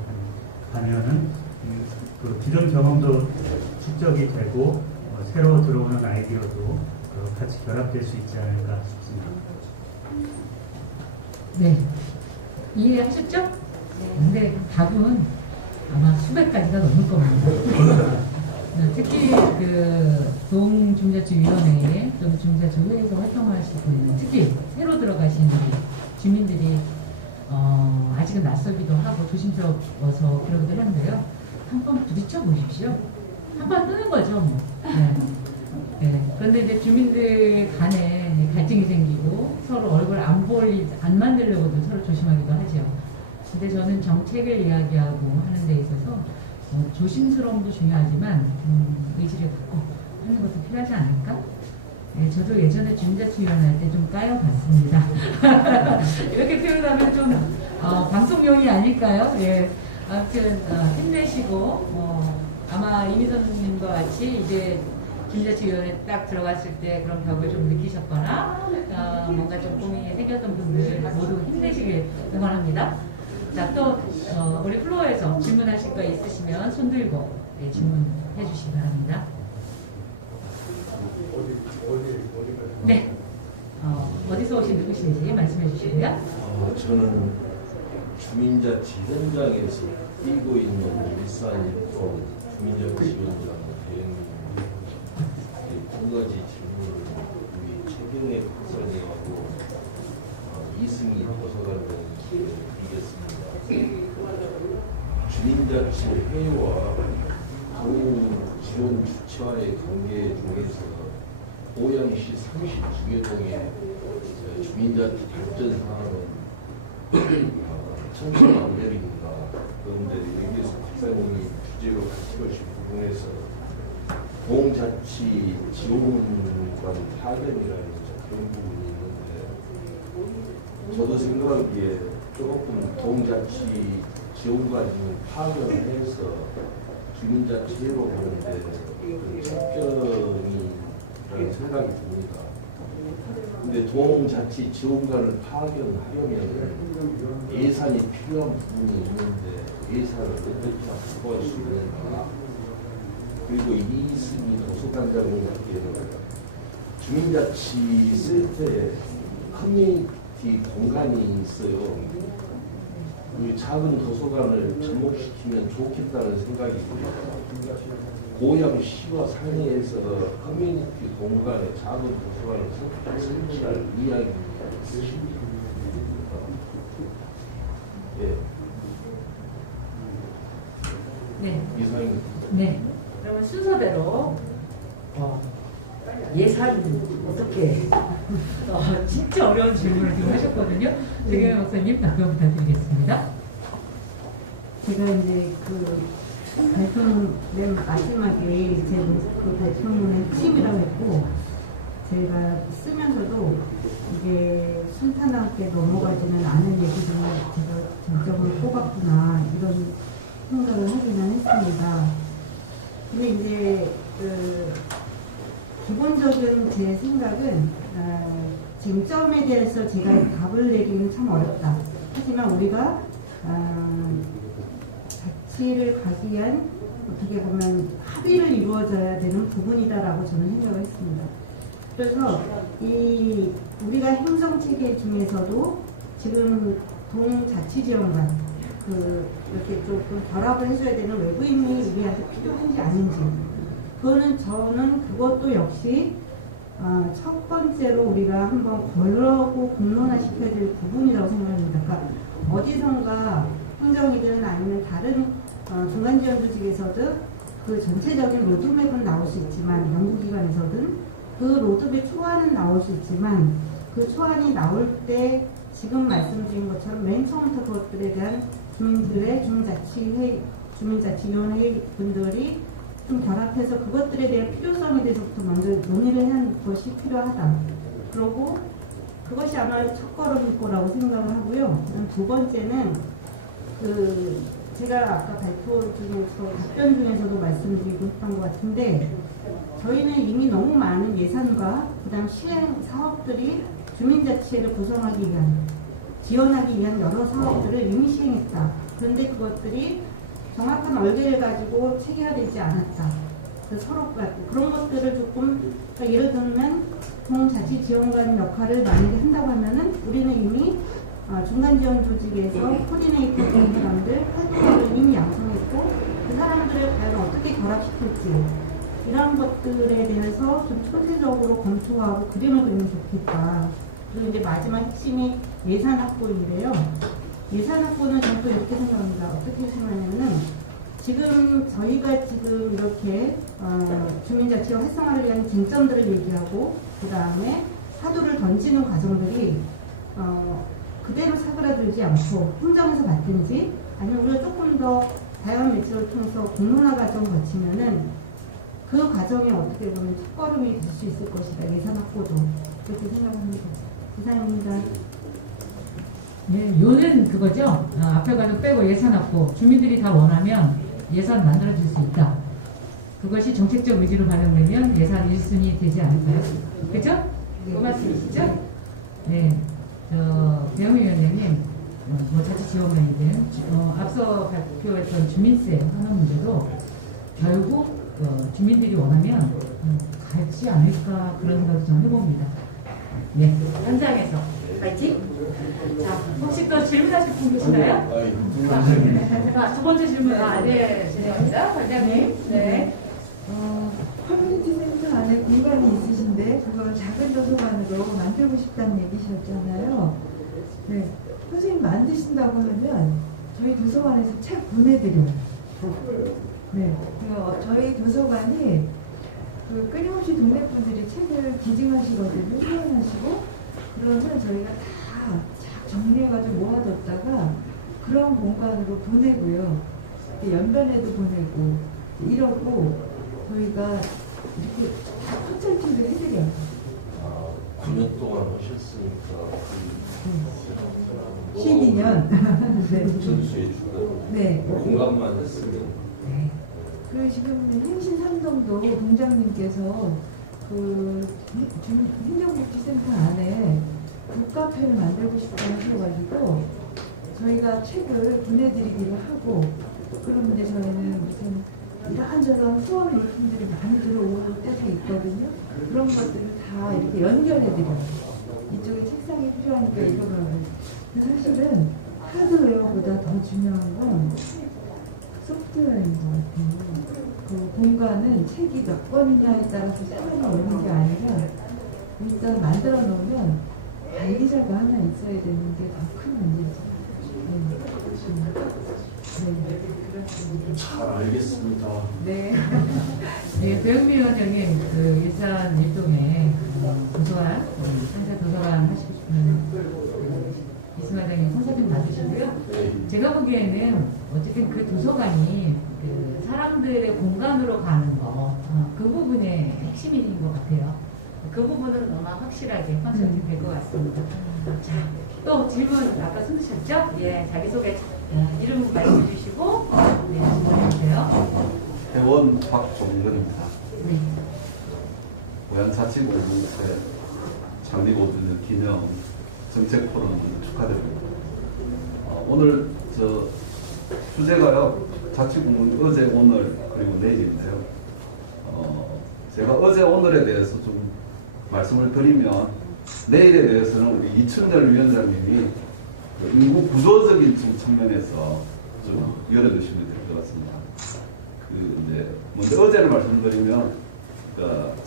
가면은 기존 경험도 축적이 되고 새로 들어오는 아이디어도 같이 결합될 수 있지 않을까 싶습니다. 네, 이해하셨죠? 근데 답은 아마 수백 가지가 넘을 겁니다. 특히 동주민자치위원회에 또는 주민자치회에서 활동하시고 있는 특히 새로 들어가신 주민들이 아직은 낯설기도 하고 조심스러워서 그러기도 하는데요. 한번 부딪혀 보십시오. 한번 뜨는 거죠, 뭐. 네. 네. 그런데 이제 주민들 간에 갈등이 생기고 서로 얼굴 안 만들려고도 서로 조심하기도 하죠. 근데 저는 정책을 이야기하고 하는 데 있어서 조심스러움도 중요하지만 의지를 갖고 하는 것도 필요하지 않을까? 네, 저도 예전에 주민자치위원회 할 때 좀 까여봤습니다. 이렇게 표현하면 좀 방송용이 아닐까요? 예. 아무튼 힘내시고 아마 이미선님과 같이 이제 주민자치위원회 딱 들어갔을 때 그런 벽을 좀 느끼셨거나 뭔가 좀 고민이 생겼던 분들 모두 힘내시길 응원합니다. 자, 또 우리 플로어에서 질문하실 거 있으시면 손 들고 질문해 주시기 바랍니다. 네. 어디서 오신 누구신지 말씀해 주시고요. 저는 주민자치 현장에서 뛰고 있는 일산일동 주민자치위원장 대행님 가지 질문을 우리 최경혜 박사님하고 이승희 도서관장님 드리겠습니다. 주민자치 회의와 도움 지원 주체와의 관계 중에서 고양시 32개 동의 주민자치 발전 사항은 청소년들입니다. 그런데 여기에서 박사님이 주제로 가지고 계신 부분에서 공자치 지원관 파견이라는 그런 부분이 있는데 저도 생각하기에 조금 동자치 지원관을 파견해서 주민자치로 하는데 적정이라는 생각이 듭니다. 근데 동자치 지원관을 파견하려면 예산이 필요한 부분이 있는데 예산을 어떻게 확보할 수 있는가. 그리고 이승희 도서관장님께는 주민자치 센터에 커뮤니티 공간이 있어요. 그 작은 도서관을 접목시키면 좋겠다는 생각이 듭니다. 고양시와 상해에서 커뮤니티 공간에 작은 도서관을 설치할 이야기입니다. 예. 네. 이상입니다. 네. 그러면 순서대로 예산 어떻게 진짜 어려운 질문을 지금 하셨거든요. 최경혜 박사님 답변 부탁드리겠습니다. 제가 이제 그 발표문 맨 마지막에 제 그 발표문의 핵심이라고 했고, 제가 쓰면서도 이게 순탄하게 넘어가지는 않은 얘기들을 제가 정점을 꼽았구나 이런 생각을 하기는 했습니다. 근데 이제 그 기본적인 제 생각은 쟁점에 대해서 제가 답을 내기는 참 어렵다. 하지만 우리가 자치를 가기 위한 어떻게 보면 합의를 이루어져야 되는 부분이다라고 저는 생각을 했습니다. 그래서 이 우리가 행정체계 중에서도 지금 동자치지원관 이렇게 조금 결합을 해줘야 되는 외부인이 우리한테 필요한지 아닌지, 저는 그것도 역시 첫 번째로 우리가 한번 걸러고 공론화시켜야 될 부분이라고 생각합니다. 그러니까 어디선가 행정이든 아니면 다른 중간지원조직에서든 그 전체적인 로드맵은 나올 수 있지만, 연구기관에서든 그 로드맵 초안은 나올 수 있지만, 그 초안이 나올 때 지금 말씀드린 것처럼 맨 처음부터 그것들에 대한 주민들의 주민자치위원회 분들이 좀 결합해서 그것들에 대한 필요성에 대해서부터 먼저 논의를 하는 것이 필요하다. 그리고 그것이 아마 첫걸음일 거라고 생각을 하고요. 두 번째는 제가 아까 발표 중에서 답변 중에서도 말씀드리고 했던 것 같은데, 저희는 이미 너무 많은 예산과 그다음 실행 사업들이 주민자치회를 구성하기 위한, 지원하기 위한 여러 사업들을 이미 시행했다. 그런데 그것들이 정확한 얼개를 가지고 체계화되지 않았다. 서로 그런 것들을 조금, 그러니까 예를 들면 동자치지원관 역할을 만약에 한다고 하면은 우리는 이미 중간지원 조직에서 코디네이터 된 사람들 활동을 이미 양성했고, 그 사람들을 과연 어떻게 결합시킬지 이런 것들에 대해서 좀 초세적으로 검토하고 그림을 그리면 좋겠다. 그리고 이제 마지막 핵심이 예산 확보인데요. 예산 확보는 저도 이렇게 생각합니다. 어떻게 생각하냐면은, 지금 저희가 지금 이렇게 주민자치 활성화를 위한 쟁점들을 얘기하고 그 다음에 화두를 던지는 과정들이 그대로 사그라들지 않고 행정에서 받든지 아니면 우리가 조금 더 다양한 매체를 통해서 공론화 과정 거치면은 그 과정에 어떻게 보면 첫걸음이 될 수 있을 것이다. 예산 확보도 그렇게 생각합니다. 이상입니다. 네, 요는 그거죠. 앞에 과정 빼고 예산 확보. 주민들이 다 원하면 예산 만들어질 수 있다. 그것이 정책적 의지로 반영되면 예산 1순위 되지 않을까요? 그죠? 그 말씀이시죠? 네. 배영미 위원장님, 자치지원관이든 앞서 발표했던 주민세 하는 문제도 결국 주민들이 원하면 갈지 않을까 그런 생각도 좀 해봅니다. 네, 현장에서 파이팅! 자, 혹시 또 질문하실 분 계시나요? 두 번째 질문, 네, 진행합니다. 관장님. 네. 커뮤니티 센터 안에 공간이 있으신데 그걸 작은 도서관으로 만들고 싶다는 얘기셨잖아요. 네, 선생님 만드신다고 하면 저희 도서관에서 책 보내드려요. 네, 저희 도서관이 끊임없이 동네 분들이 책을 기증하시거든요. 후원하시고 그러면 저희가 다 정리해가지고 모아뒀다가 그런 공간으로 보내고요. 연변에도 보내고 이러고 저희가 이렇게 다 컨설팅도 해드려요. 9년 동안 하셨으니까 12년. 네. 전수해 준다고 네. 공감만 했으면 네. 그리고 지금 행신 삼동도 동장님께서 행정복지센터 안에 북카페를 만들고 싶다고 하셔가지고 저희가 책을 보내드리기로 하고 그럼 이제 저희는 무슨 이런저런 후원 물품들이 많이 들어올 때도 있거든요. 그런 것들을 다 이렇게 연결해드려요. 이쪽에 책상이 필요하니까 이거를 하고. 근데 사실은 하드웨어보다 더 중요한 건 소프트웨어인 것 같아요. 그 공간은 책이 몇 권이냐에 따라서 수준이 오는 게 아니라 일단 만들어 놓으면 관리자가 하나 있어야 되는 게 더 큰 문제죠. 잘 알겠습니다. 네. 네, 배영미 원장님, 일산 일동에 도서관, 상세 도서관 하시고 싶으면 이승 원장님 선생님 받으시고요. 제가 보기에는 어쨌든 그 도서관이 사람들의 공간으로 가는 거, 그 부분의 핵심인 것 같아요. 그 부분은 너무 확실하게 컨설팅 될 것 같습니다. 자, 또 질문 아까 쓰셨죠? 예, 자기소개 이름 말씀해 주시고 네, 보내주세요. 회원 박종근입니다. 네. 고양자치공동체 창립 5주년 기념 정책 포럼 축하드립니다. 오늘 주제가요, 자치공동 어제 오늘 그리고 내일인데요. 제가 어제 오늘에 대해서 좀 말씀을 드리면 내일에 대해서는 우리 이춘열 위원장님이 인구 구조적인 측면에서 좀 열어주시면 될 것 같습니다. 이제 먼저 어제를 말씀드리면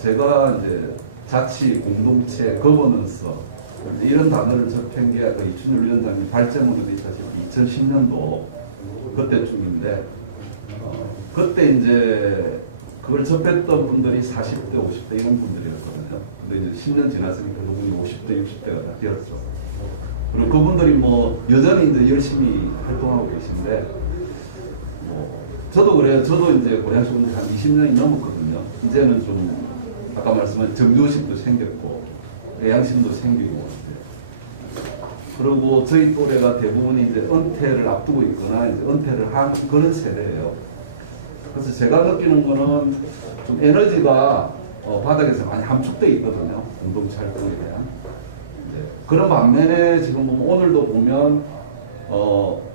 제가 이제 자치 공동체 거버넌스 이런 단어를 접한 게 이춘열 위원장님 발전으로 있다시피 2010년도 그때쯤인데 그때 이제 그걸 접했던 분들이 40대, 50대 이런 분들이었거든요. 근데 이제 10년 지났으니까 누군지 50대, 60대가 다 되었죠. 그리고 그분들이 여전히 이제 열심히 활동하고 계신데, 저도 그래요. 저도 이제 고양시 온 지 한 20년이 넘었거든요. 이제는 좀, 아까 말씀한 정조심도 생겼고, 애양심도 생기고, 그리고 저희 또래가 대부분이 이제 은퇴를 앞두고 있거나, 이제 은퇴를 한 그런 세대예요. 그래서 제가 느끼는 거는 좀 에너지가 바닥에서 많이 함축되어 있거든요. 공동체 활동에 대한. 그런 반면에 지금 오늘도 보면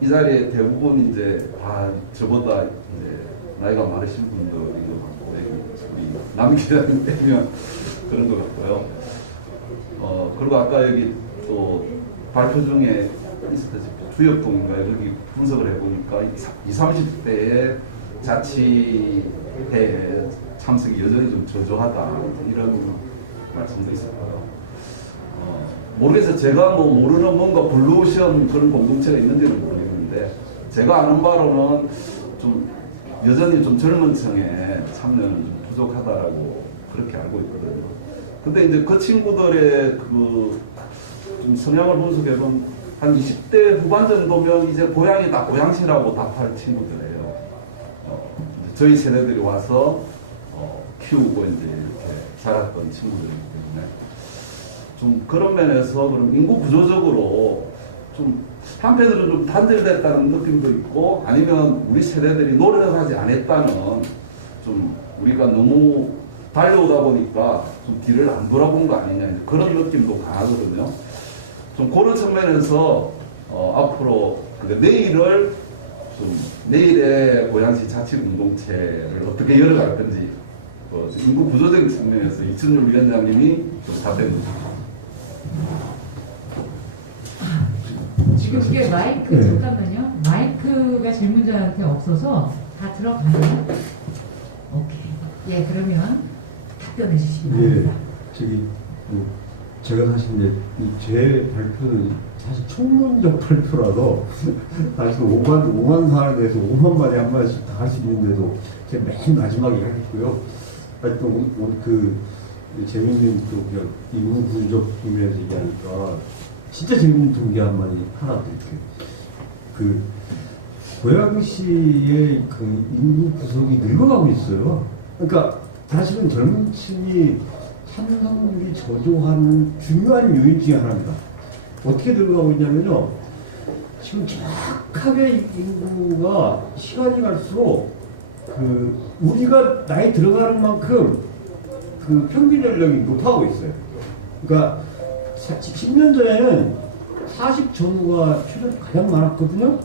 이 자리에 대부분 이제 다 저보다 이제 나이가 많으신 분들이고 우리 남 기자님 빼면 그런 것 같고요. 그리고 아까 여기 또 발표 중에 있었다시피 주역동인가 여기 분석을 해보니까 20, 30대의 자치회에 참석이 여전히 좀 저조하다 이런 말씀도 있었고요. 모르겠어요. 제가 모르는 뭔가 블루오션 그런 공동체가 있는지는 모르겠는데 제가 아는 바로는 좀 여전히 좀 젊은 층에 참여는 좀 부족하다라고 그렇게 알고 있거든요. 근데 이제 그 친구들의 좀 성향을 분석해보면 한 20대 후반 정도면 이제 고향이 다 고향시라고 답할 친구들이에요. 저희 세대들이 와서 키우고 이제 이렇게 자랐던 친구들이기 때문에 좀 그런 면에서 그럼 인구 구조적으로 좀 한편으로는 좀 단절됐다는 느낌도 있고 아니면 우리 세대들이 노력을 하지 않았다는 좀 우리가 너무 달려오다 보니까 좀 뒤를 안 돌아본 거 아니냐 그런 느낌도 강하거든요. 좀 그런 측면에서 앞으로 내일을 좀 내일의 고양시 자치공동체를 어떻게 열어갈 건지 인구 구조적인 측면에서 이춘율 위원장님이 좀 답변해 주십시오. 지금 이게 마이크 잠깐만요. 마이크가 질문자한테 없어서 다 들어가요. 오케이. 예, 그러면 답변해 주시기 예, 바랍니다. 저기 제가 사실 이제 제 발표는 사실 총론적 발표라서 사실 5만 사안에 대해서 5만 마디 한 마디씩 다 할 수 있는데도 제가 맨 마지막에 하겠고요. 하여튼 그 재밌는 또 인구 구조적 의미에서 얘기하니까 진짜 재밌는 동기 한 마디 하나 드릴게요. 그 고양시의 그 인구 구성이 늙어가고 있어요. 그러니까 사실은 젊은 층이 산성률이 저조하는 중요한 요인 중에 하나입니다. 어떻게 늙어가고 있냐면요. 지금 정확하게 인구가 시간이 갈수록 그 우리가 나이 들어가는 만큼 그 평균 연령이 높아가고 있어요. 그러니까 10년 전에는 40 전후가 최근 가장 많았거든요.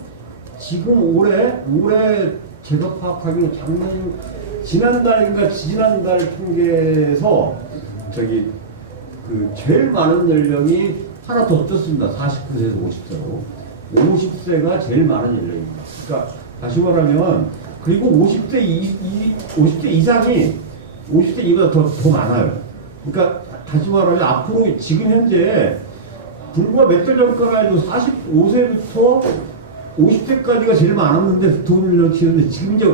지금 올해 제가 파악하기로 지난달인가 지난달 통계에서 저기 그 제일 많은 연령이 하나 더 떴습니다. 49세에서 50세로. 50세가 제일 많은 연령입니다. 그러니까 다시 말하면 그리고 50대 이상이 50대 이보다 더 많아요. 그러니까 다시 말하면 앞으로 지금 현재 불과 몇 달 전까지 해도 45세부터 50세까지가 제일 많았는데 돈을 넣치는데 지금 이제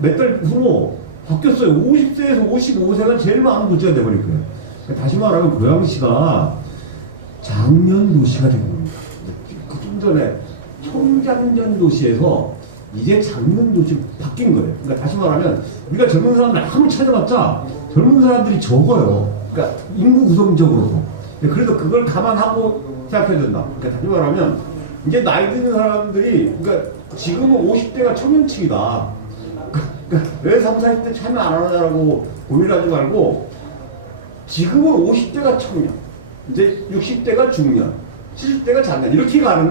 몇 달 후로 바뀌었어요. 50세에서 55세가 제일 많은 도시가 돼버릴 거예요. 그러니까 다시 말하면 고양시가 장년 도시가 된 겁니다. 좀 전에 청장년 도시에서 이제 장년 도시로 바뀐 거예요. 그러니까 다시 말하면 우리가 젊은 사람들 아무리 찾아봤자 젊은 사람들이 적어요. 그러니까 인구 구성적으로도. 그래서 그걸 감안하고 생각해야 된다. 그러니까 다시 말하면 이제 나이 드는 사람들이 그러니까 지금은 50대가 청년층이다. 그러니까 왜 30, 40대 참여 안 하느냐고 고민하지 말고 지금은 50대가 청년, 이제 60대가 중년, 70대가 장년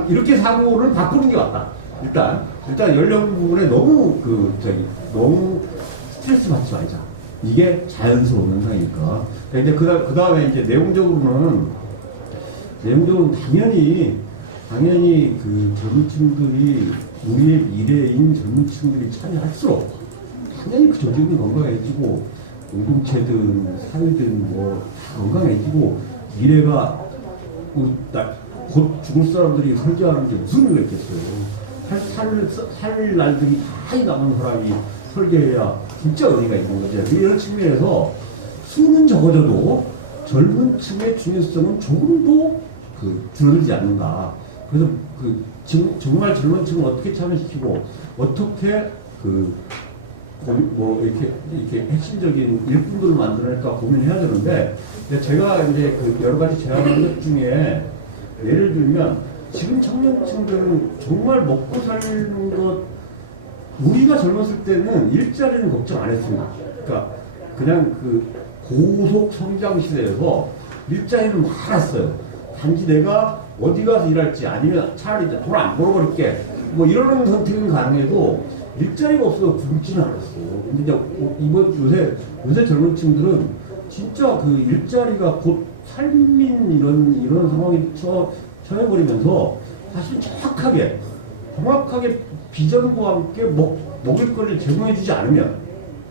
이렇게 사고를 바꾸는 게 맞다. 일단 연령 부분에 너무 너무 스트레스 받지 말자. 이게 자연스러운 현상이니까. 근데 그 다음에 이제 내용적으로는 당연히 그 젊은 층들이 우리의 미래인 젊은 층들이 참여할수록 당연히 그 조직이 건강해지고 공동체든 사회든 뭐 건강해지고 미래가 곧 죽을 사람들이 설계하는 게 무슨 의미가 있겠어요. 살 날들이 다 남은 사람이 설계해야 진짜 의미가 있는 거죠. 이런 측면에서 수는 적어져도 젊은 층의 중요성은 조금도 줄어들지 않는다. 그래서 정말 젊은 층을 어떻게 참여시키고 어떻게 이렇게 핵심적인 일꾼들을 만들어낼까 고민해야 되는데, 제가 이제 여러 가지 제안하는 것 중에 예를 들면 지금 청년층들은 정말 먹고 사는 것, 우리가 젊었을 때는 일자리는 걱정 안 했습니다. 그러니까 그냥 고속 성장 시대에서 일자리는 많았어요. 단지 내가 어디 가서 일할지 아니면 차라리 돈 안 벌어버릴게 뭐 이러는 선택은 가능해도 일자리가 없어서 굶지는 않았어. 근데 이제 요새 젊은 층들은 진짜 일자리가 곧 삶인 이런 상황에 처해버리면서 사실 정확하게 비전과 함께 먹을 거리를 제공해주지 않으면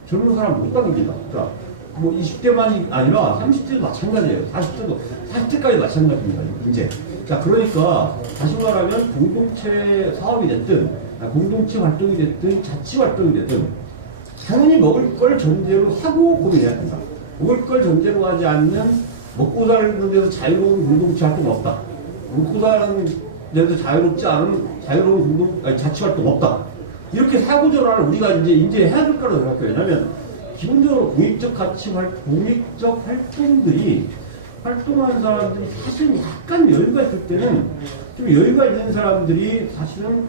젊은 사람 못 당깁니다. 그러니까 뭐 20대만이 아니라 30대도 마찬가지예요. 40대까지 마찬가지입니다. 이제. 자, 그러니까 다시 말하면 공동체 사업이 됐든 공동체 활동이 됐든 자치 활동이 됐든 당연히 먹을 걸 전제로 하고 고민해야 된다. 먹을 걸 전제로 하지 않는 먹고 사는 데서 자유로운 공동체 활동 없다. 먹고 사는 데서 자유롭지 않은 자유로운 자치 활동 없다. 이렇게 사고전환을 우리가 이제 해야 될 거라고 생각해요. 왜냐하면 기본적으로 공익적 활동들이 활동하는 사람들이 사실은 약간 여유가 있을 때는 좀 여유가 있는 사람들이 사실은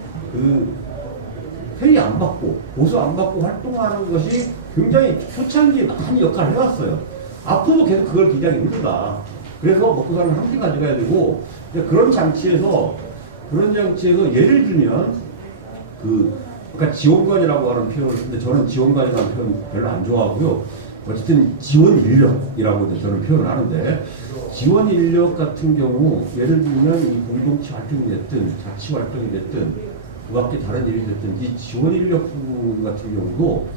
회의 안 받고 보수 안 받고 활동하는 것이 굉장히 초창기에 많이 역할을 해왔어요. 앞으로도 계속 그걸 기대하기 힘들다. 그래서 먹고 사는 함께 가져가야 되고 그런 장치에서 예를 들면 그러니까 지원관이라고 하는 표현을 쓰는데 저는 지원관이라는 표현 별로 안 좋아하고요. 어쨌든 지원 인력이라고 저는 표현을 하는데 지원 인력 같은 경우 예를 들면 이 공동체 활동이 됐든 자치 활동이 됐든 의학계 다른 일이 됐든지 지원 인력 부분 같은 경우도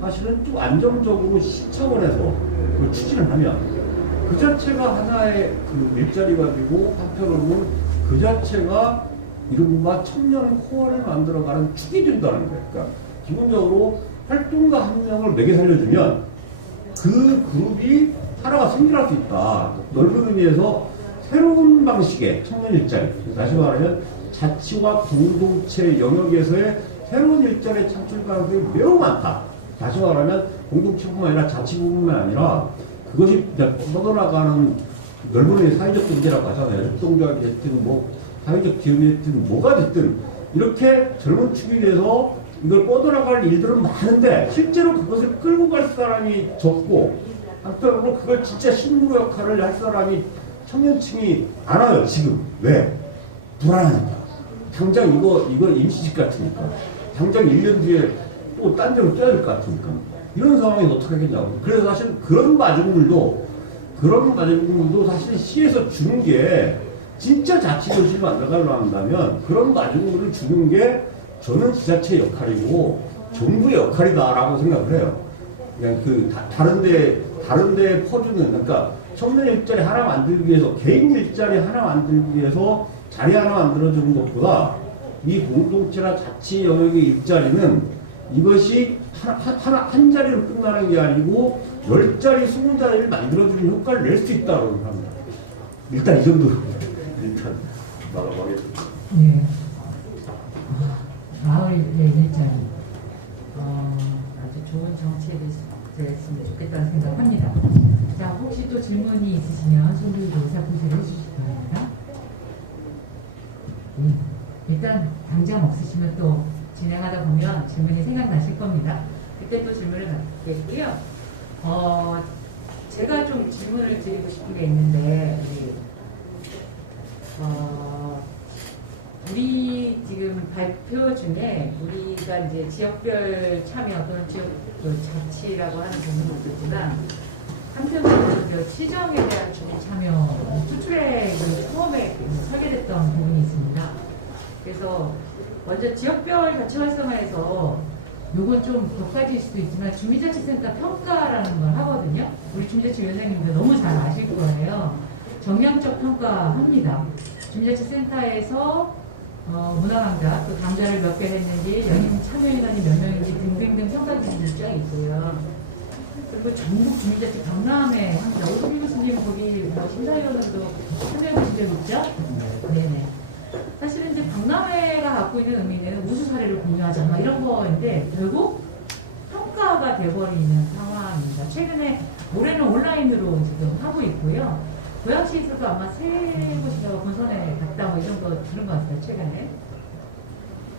사실은 좀 안정적으로 시청을 해서 그걸 추진을 하면 그 자체가 하나의 그 일자리가 되고 한편으로는 그 자체가 이른바 청년 코어를 만들어가는 축이 된다는 거예요. 그러니까 기본적으로 활동가 한 명을 매개 살려주면 그 그룹이 하나가 생겨날 수 있다. 넓은 의미에서 새로운 방식의 청년 일자리, 다시 말하면 자치와 공동체 영역에서의 새로운 일자리 창출 가능성이 매우 많다. 다시 말하면 공동체뿐만 아니라 자치뿐만 아니라 그것이 뻗어나가는 넓은 의미의 사회적 경제라고 하잖아요. 협동조합이 됐든 뭐 사회적 기업이 됐든 뭐가 됐든 이렇게 젊은 축이 돼서 이걸 뻗어나갈 일들은 많은데 실제로 그것을 끌고 갈 사람이 적고 한편으로 그걸 진짜 신무 역할을 할 사람이 청년층이 많아요. 지금 왜? 불안하니까. 당장 이거 임시직 같으니까. 당장 1년 뒤에 또 딴 데로 뛰어야 될 것 같으니까. 이런 상황이 어떻게 하겠냐고. 그래서 사실 그런 마중물도 사실 시에서 주는 게 진짜 자치도시를 만들어가려고 한다면 그런 마중물을 주는 게 저는 지자체 역할이고 정부의 역할이다라고 생각을 해요. 그냥 그 다른데 퍼주는, 그러니까 청년 일자리 하나 만들기 위해서, 개인 일자리 하나 만들기 위해서 자리 하나 만들어주는 것보다 이 공동체나 자치 영역의 일자리는 이것이 한 자리로 끝나는 게 아니고 10자리, 20자리를 만들어주는 효과를 낼 수 있다고 합니다. 일단 이 정도로 일단 나가보겠습니다. 네. 마을 일자리. 아주 좋은 정책이 됐으면 좋겠다는 생각합니다. 자, 혹시 또 질문이 있으시면 손들고 의사표시를 해주시기 바랍니다. 일단 당장 없으시면 또 진행하다 보면 질문이 생각나실 겁니다. 그때 또 질문을 받겠고요. 제가 좀 질문을 드리고 싶은 게 있는데, 우리 지금 발표 중에 우리가 이제 지역별 참여 또는 지역 자치라고 하는 부분도 있지만 한편으로는 시정에 대한 주민 참여 수출에 처음에 설계됐던 부분이 있습니다. 그래서 먼저 지역별 자치 활성화에서 요건 좀 격가질 수도 있지만 주민자치센터 평가라는 걸 하거든요. 우리 주민자치위원장님도 너무 잘 아실 거예요. 정량적 평가합니다. 주민자치센터에서 문화강좌, 또 강좌를 몇 개 했는지, 연임 참여인원이 몇 명인지 등등등 평가 기준이 쫙 있고요. 그리고 전국 주민자치 박람회 합니다. 오수빈 교수님 거기 심사위원으로도 참여해 보신 적 있죠? 네네. 사실은 이제 박람회가 갖고 있는 의미는 우수 사례를 공유하자 막 이런 거인데 결국 평가가 돼버리는 상황입니다. 최근에 올해는 온라인으로 지금 하고 있고요. 고양시에서도 아마 세 곳이서 본선에 갔다 뭐 이 정도 들은 것 같아요, 최근에.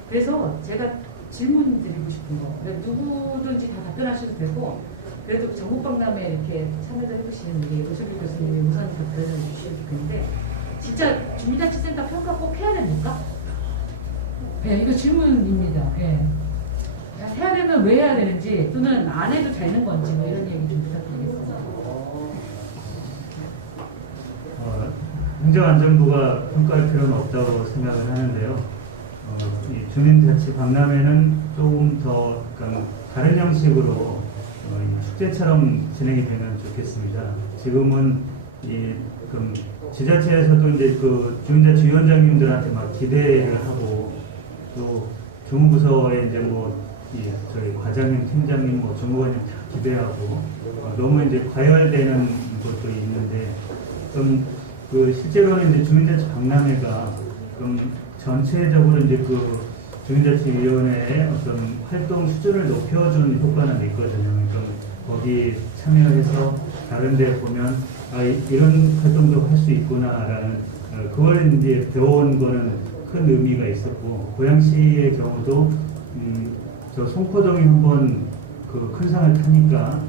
그래서 제가 질문 드리고 싶은 거, 누구든지 다 답변하셔도 되고, 그래도 전국박람회 이렇게 참여를 해보시는 우리 오수빈 교수님이 우선 답변을 주실 텐데, 진짜 주민자치센터 평가 꼭 해야 됩니까? 네, 이거 질문입니다. 네. 해야 되면 왜 해야 되는지, 또는 안 해도 되는 건지, 뭐 이런 얘기 좀 부탁드리겠습니다. 행정안전부가 평가할 필요는 없다고 생각을 하는데요. 이 주민자치 박람회는 조금 더 다른 형식으로 축제처럼 진행이 되면 좋겠습니다. 지금은 그럼 지자체에서도 이제 그 주민자치위원장님들한테 막 기대를 하고 또 주무부서에 이제 저희 과장님, 팀장님, 주무관님 다 기대하고 너무 이제 과열되는 것도 있는데 좀 실제로는 이제 주민자치 박람회가 전체적으로 이제 주민자치위원회의 어떤 활동 수준을 높여준 효과는 있거든요. 그러니까 거기 참여해서 다른 데 보면 이런 활동도 할 수 있구나라는 그걸 이제 배워온 거는 큰 의미가 있었고 고양시의 경우도 저 송포동이 한번 큰 상을 타니까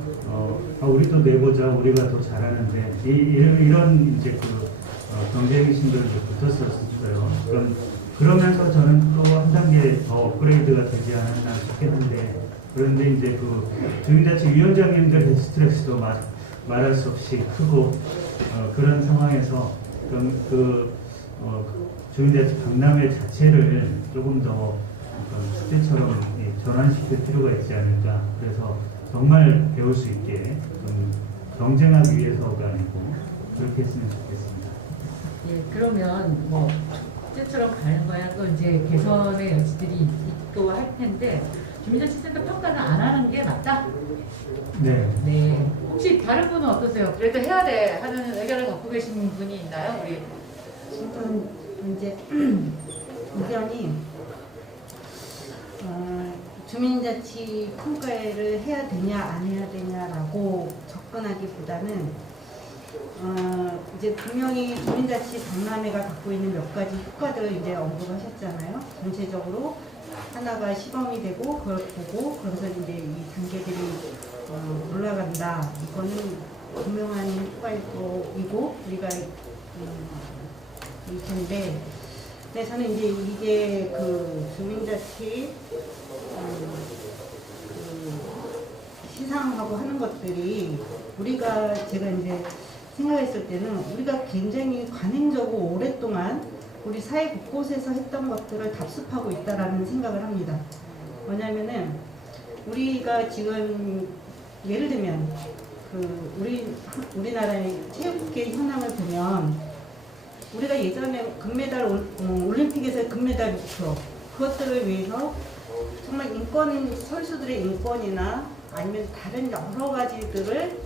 우리도 내보자, 우리가 더 잘하는데 이런 이제 경쟁심도 이제 붙었었어요. 그러면서 저는 또 한 단계 더 업그레이드가 되지 않았나 싶겠는데 그런데 이제 주민자치위원장님들 스트레스도 말할 수 없이 크고 그런 상황에서 주민자치 박람회 자체를 조금 더 숙제처럼 전환시킬 필요가 있지 않을까. 그래서 정말 배울 수 있게 좀 경쟁하기 위해서가 아니고 그렇게 했으면 좋겠습니다. 예, 그러면 뭐 숙제처럼 가는 거야 또 이제 개선의 여지들이 있고 할 텐데 주민자치센터 평가는 안 하는 게 맞다? 네. 네. 혹시 다른 분은 어떠세요? 그래도 해야 돼 하는 의견을 갖고 계신 분이 있나요? 우리 일단 이제 의견이 주민자치 평가를 해야 되냐 안 해야 되냐라고 접근하기보다는 이제 분명히 주민자치 박람회가 갖고 있는 몇 가지 효과들을 이제 언급하셨잖아요. 전체적으로 하나가 시범이 되고 그걸 보고 그러면서 이제 이 단계들이 올라간다. 이거는 분명한 효과일 거이고 우리가 일 텐데, 근데 저는 이제 이게 그 주민자치 그 시상하고 하는 것들이 제가 이제 생각했을 때는 우리가 굉장히 관행적으로 오랫동안 우리 사회 곳곳에서 했던 것들을 답습하고 있다라는 생각을 합니다. 뭐냐면은 우리가 지금 예를 들면 우리나라의 체육계 현황을 보면 우리가 예전에 금메달 올림픽에서 금메달 목표 그것들을 위해서 정말 선수들의 인권이나 아니면 다른 여러 가지들을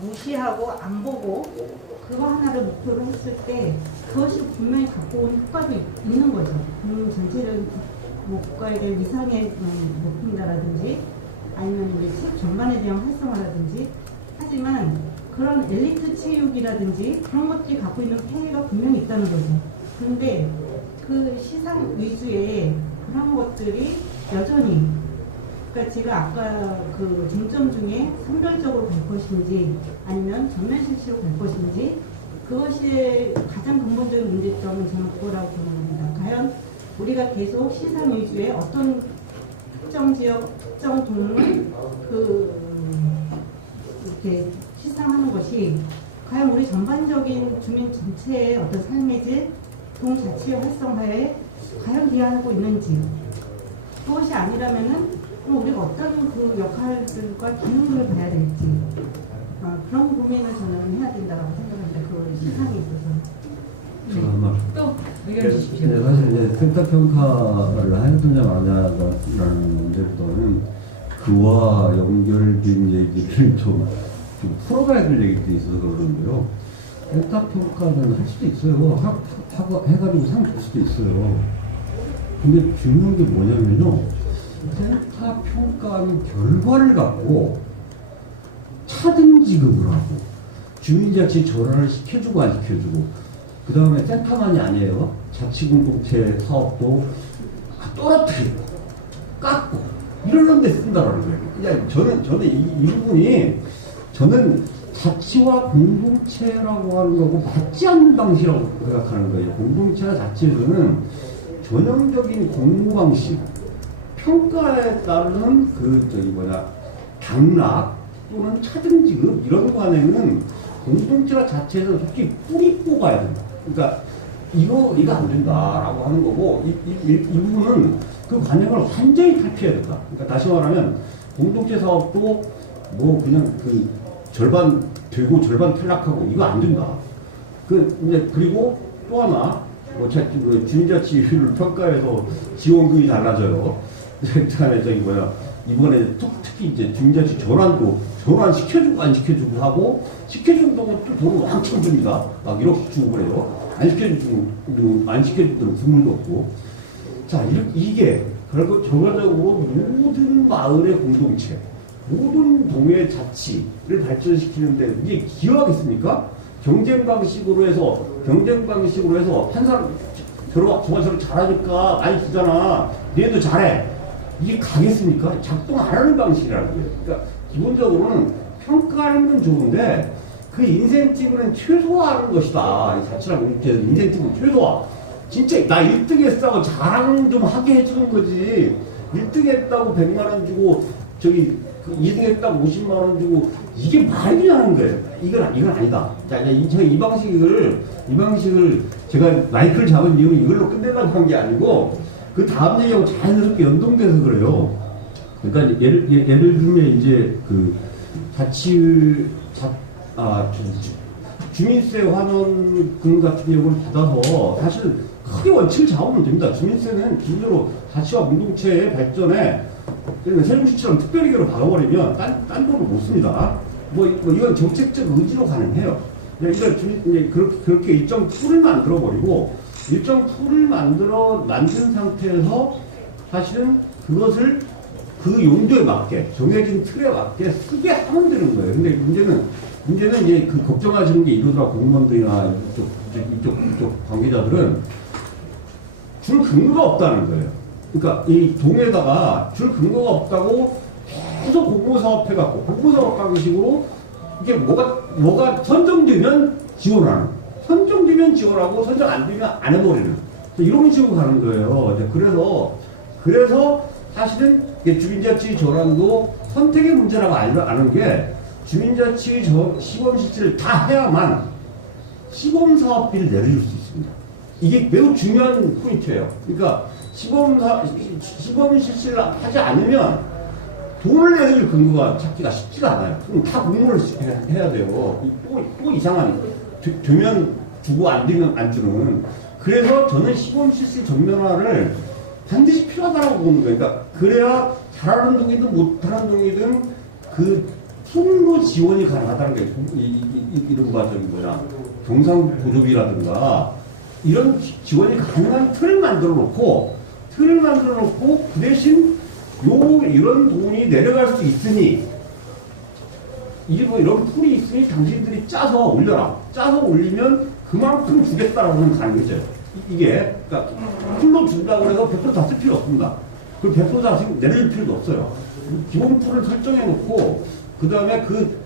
무시하고 안 보고 그거 하나를 목표로 했을 때 그것이 분명히 갖고 온 효과도 있는 거죠. 전체적인 국가에 대한 위상에 높인다라든지 아니면 우리 체육 전반에 대한 활성화라든지 하지만 그런 엘리트 체육이라든지 그런 것들이 갖고 있는 폐해가 분명히 있다는 거죠. 그런데 그 시상 위주의 그런 것들이 여전히 그러니까 제가 아까 그 쟁점 중에 선별적으로 갈 것인지 아니면 전면 실시로 갈 것인지 그것이 가장 근본적인 문제점은 저는 그거라고 보는 겁니다. 과연 우리가 계속 시상 위주의 어떤 특정 지역, 특정 동물 이렇게 시상하는 것이 과연 우리 전반적인 주민 전체의 어떤 삶의 질, 동자치의 활성화에 과연 기여하고 있는지 그것이 아니라면은 우리가 어떤 그 역할들과 기능을 봐야 될지 그런 고민을 저는 해야 된다고 생각합니다. 그 시상에 있어서. 또 의견 주십시오. 네, 사실 이제 생태평가를 해야 되냐 마냐라는 문제보다는 그와 연결된 얘기를 좀 풀어가야 될 얘기들이 있어서 그러는데요. 생태평가는 할 수도 있어요. 해가지고 상 줄 수도 있어요. 근데 중요한 게 뭐냐면요. 생태평가는 결과를 갖고 차등 지급을 하고 주민자치 전환을 시켜주고 안 시켜주고 그 다음에 센터만이 아니에요. 자치공동체 사업도 떨어뜨리고 깎고 이러는 데 쓴다라는 거예요. 그냥 저는 이 부분이 저는 자치와 공동체라고 하는 거고 맞지 않는 방식이라고 생각하는 거예요. 공동체나 자치에서는 전형적인 공모 방식, 평가에 따르는 당락 또는 차등 지급 이런 관행은 공동체나 자체에서 솔직히 뿌리 뽑아야 된다. 그러니까 이거 안 된다라고 하는 거고 이 부분은 그 관행을 완전히 탈피해야 된다. 그러니까 다시 말하면 공동체 사업도 뭐 그냥 그 절반 되고 절반 탈락하고 이거 안 된다. 그리고 또 하나 주민자치를 평가해서 지원금이 달라져요. 그다음에 이번에 특히 이제 주민자치 전환 시켜주고 안 시켜주고 하고 시켜준다고 또 돈을 왕창 줍니다. 막 1억씩 주고 그래요. 안 시켜주도록 국물도 없고. 자, 이게 결과적으로 모든 마을의 공동체, 모든 동의 자치를 발전시키는데 이게 기여하겠습니까? 경쟁 방식으로 해서 한 사람 저거 잘하니까 많이 주잖아. 얘도 잘해. 이게 가겠습니까? 작동 안 하는 방식이라는 거예요. 그러니까 기본적으로는 평가하는 건 좋은데 그 인센티브는 최소화하는 것이다. 이 자치랑 공동체에서 인센티브 최소화. 진짜 나 1등 했다고 자랑 좀 하게 해주는 거지. 1등 했다고 100만 원 주고 2등 했다고 50만 원 주고 이게 말이 안 하는 거예요. 이건 아니다. 자, 이 방식을 제가 마이크를 잡은 이유는 이걸로 끝내려고 한 게 아니고 그 다음 얘기하고 자연스럽게 연동돼서 그래요. 그러니까 예를 들면 이제 그 주민세 환원금 같은 경우를 받아서 사실 크게 원칙을 잡으면 됩니다. 주민세는 기본적으로 자치와 공동체의 발전에 세종시처럼 특별히계로 박아버리면 딴 돈을 못 씁니다. 뭐 이건 정책적 의지로 가능해요. 이제 그렇게 일정 풀을 만들어버리고 일정 풀을 만든 상태에서 사실은 그것을 그 용도에 맞게 정해진 틀에 맞게 쓰게 하면 되는 거예요. 근데 문제는 이제 그 걱정하시는 게 이러더라 공무원들이나 이쪽 관계자들은 줄 근거가 없다는 거예요. 그러니까 이 동에다가 줄 근거가 없다고 계속 공모사업 해갖고 공모사업 방식으로 이게 뭐가 선정되면 지원하는, 선정되면 지원하고 선정 안 되면 안 해버리는 이런 식으로 가는 거예요. 이제 그래서 사실은 주민자치 전환도 선택의 문제라고 아는 게 주민자치 시범 실시를 다 해야만 시범 사업비를 내려줄 수 있습니다. 이게 매우 중요한 포인트예요. 그러니까 시범 실시를 하지 않으면 돈을 내줄 근거가 찾기가 쉽지가 않아요. 그럼 다 공모를 해야 돼요. 또 이상한 되면 주고 안 되면 안 주는. 그래서 저는 시범 실시 전면화를 반드시 필요하다고 보는 거예요. 그러니까 그래야 잘하는 동이든 못하는 동이든 그 통로 지원이 가능하다는 거예요. 이른바 경상보조비라든가 이런 지원이 가능한 틀을 만들어 놓고 그 대신 이런 돈이 내려갈 수 있으니 이런 풀이 있으니 당신들이 짜서 올려라. 짜서 올리면 그만큼 주겠다라는 가는 거죠. 이게 그러니까 풀로 준다고 해서 100% 다 쓸 필요 없습니다. 그 100% 다 내릴 필요도 없어요. 기본 풀을 설정해 놓고 그 다음에 그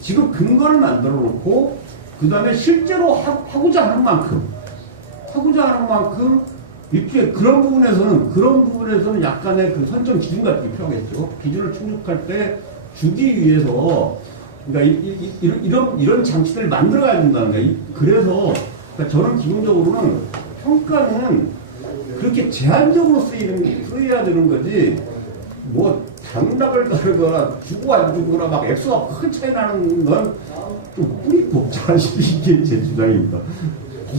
지급 근거를 만들어 놓고 그 다음에 실제로 하고자 하는 만큼 이렇게 그런 부분에서는 약간의 그 선정 기준 같은 게 필요하겠죠. 기준을 충족할 때 주기 위해서 그러니까 이런 장치들을 만들어야 된다는 거예요. 그래서 그러니까 저는 기본적으로는 평가는 그렇게 제한적으로 쓰여야 되는 거지 뭐 장락을 가르거나 주고 안 주거나 막 액수가 큰 차이 나는 건 좀 뿌리 복잡하시는 게 제 주장입니다.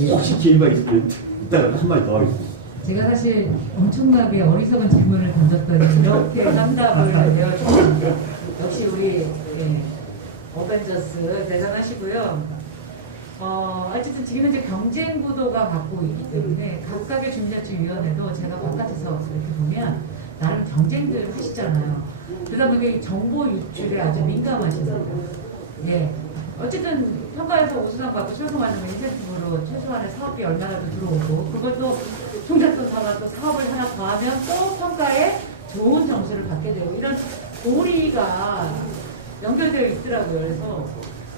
혹시 기회가 있으면 이따가 한마디 더 하겠습니다. 제가 사실 엄청나게 어리석은 질문을 던졌더니 이렇게 상담을 해주셨는데 역시 우리 어벤져스 대단하시고요. 어쨌든 지금 이제 경쟁 구도가 갖고 있기 때문에 각각의 주민자치위원회도 제가 바깥에서 이렇게 보면 나름 경쟁들 하시잖아요. 그러다 보니 정보 유출에 아주 민감하시더라고요. 예. 어쨌든 평가에서 우수상 받고 최소한은 인센티브로 최소한의 사업비 얼마라도 들어오고 그것도 총잡돈 삼아서 사업을 하나 더 하면 또 평가에 좋은 점수를 받게 되고 이런 고리가 연결되어 있더라고요. 그래서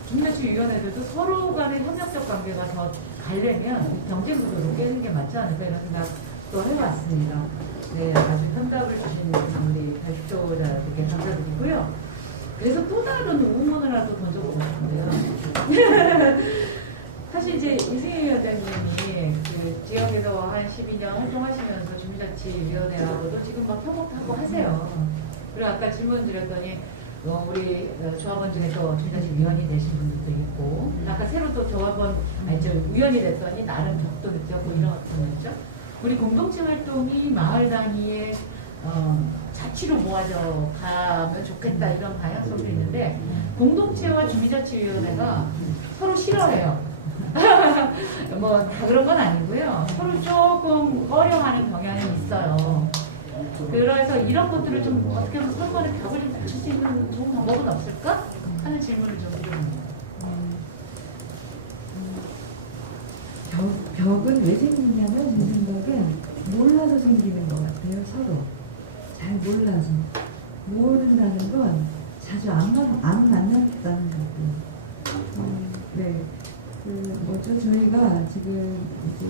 주민자치위원회들도 서로 간의 협력적 관계가 더 가려면 경쟁 구도로 깨는 게 맞지 않을까 이런 생각도 해봤습니다. 네, 아주 편답을 주신 우리 발표자들께 감사드리고요. 그래서 또 다른 의문을 하나 또 던져보고 싶은데요. 사실 이제 이승희 위원장님이 그 지역에서 한 12년 활동하시면서 주민자치위원회하고도 지금 막 협업하고 하세요. 그리고 아까 질문 드렸더니 우리 조합원 중에 또 주민자치위원이 되신 분들도 있고 아까 새로 또 조합원 위원이 됐더니 나름 벽도 느꼈고 이런 거였죠. 우리 공동체 활동이 마을 단위의 자치로 모아져 가면 좋겠다 이런 방향성도 있는데 공동체와 주민자치위원회가 서로 싫어해요. 뭐 다 그런 건 아니고요. 서로 조금 어려워하는 경향이 있어요. 그래서 이런 것들을 좀 어떻게 하면 서로 간의 벽을 좀 낮출 수 있는 좋은 방법은 없을까? 하는 질문을 좀 드려봅니다. 벽은 왜 생기냐면 제 생각은 몰라서 생기는 것 같아요. 서로 잘 몰라서 모른다는 건 자주 안 만났다는 거고요. 네, 저희가 지금 이제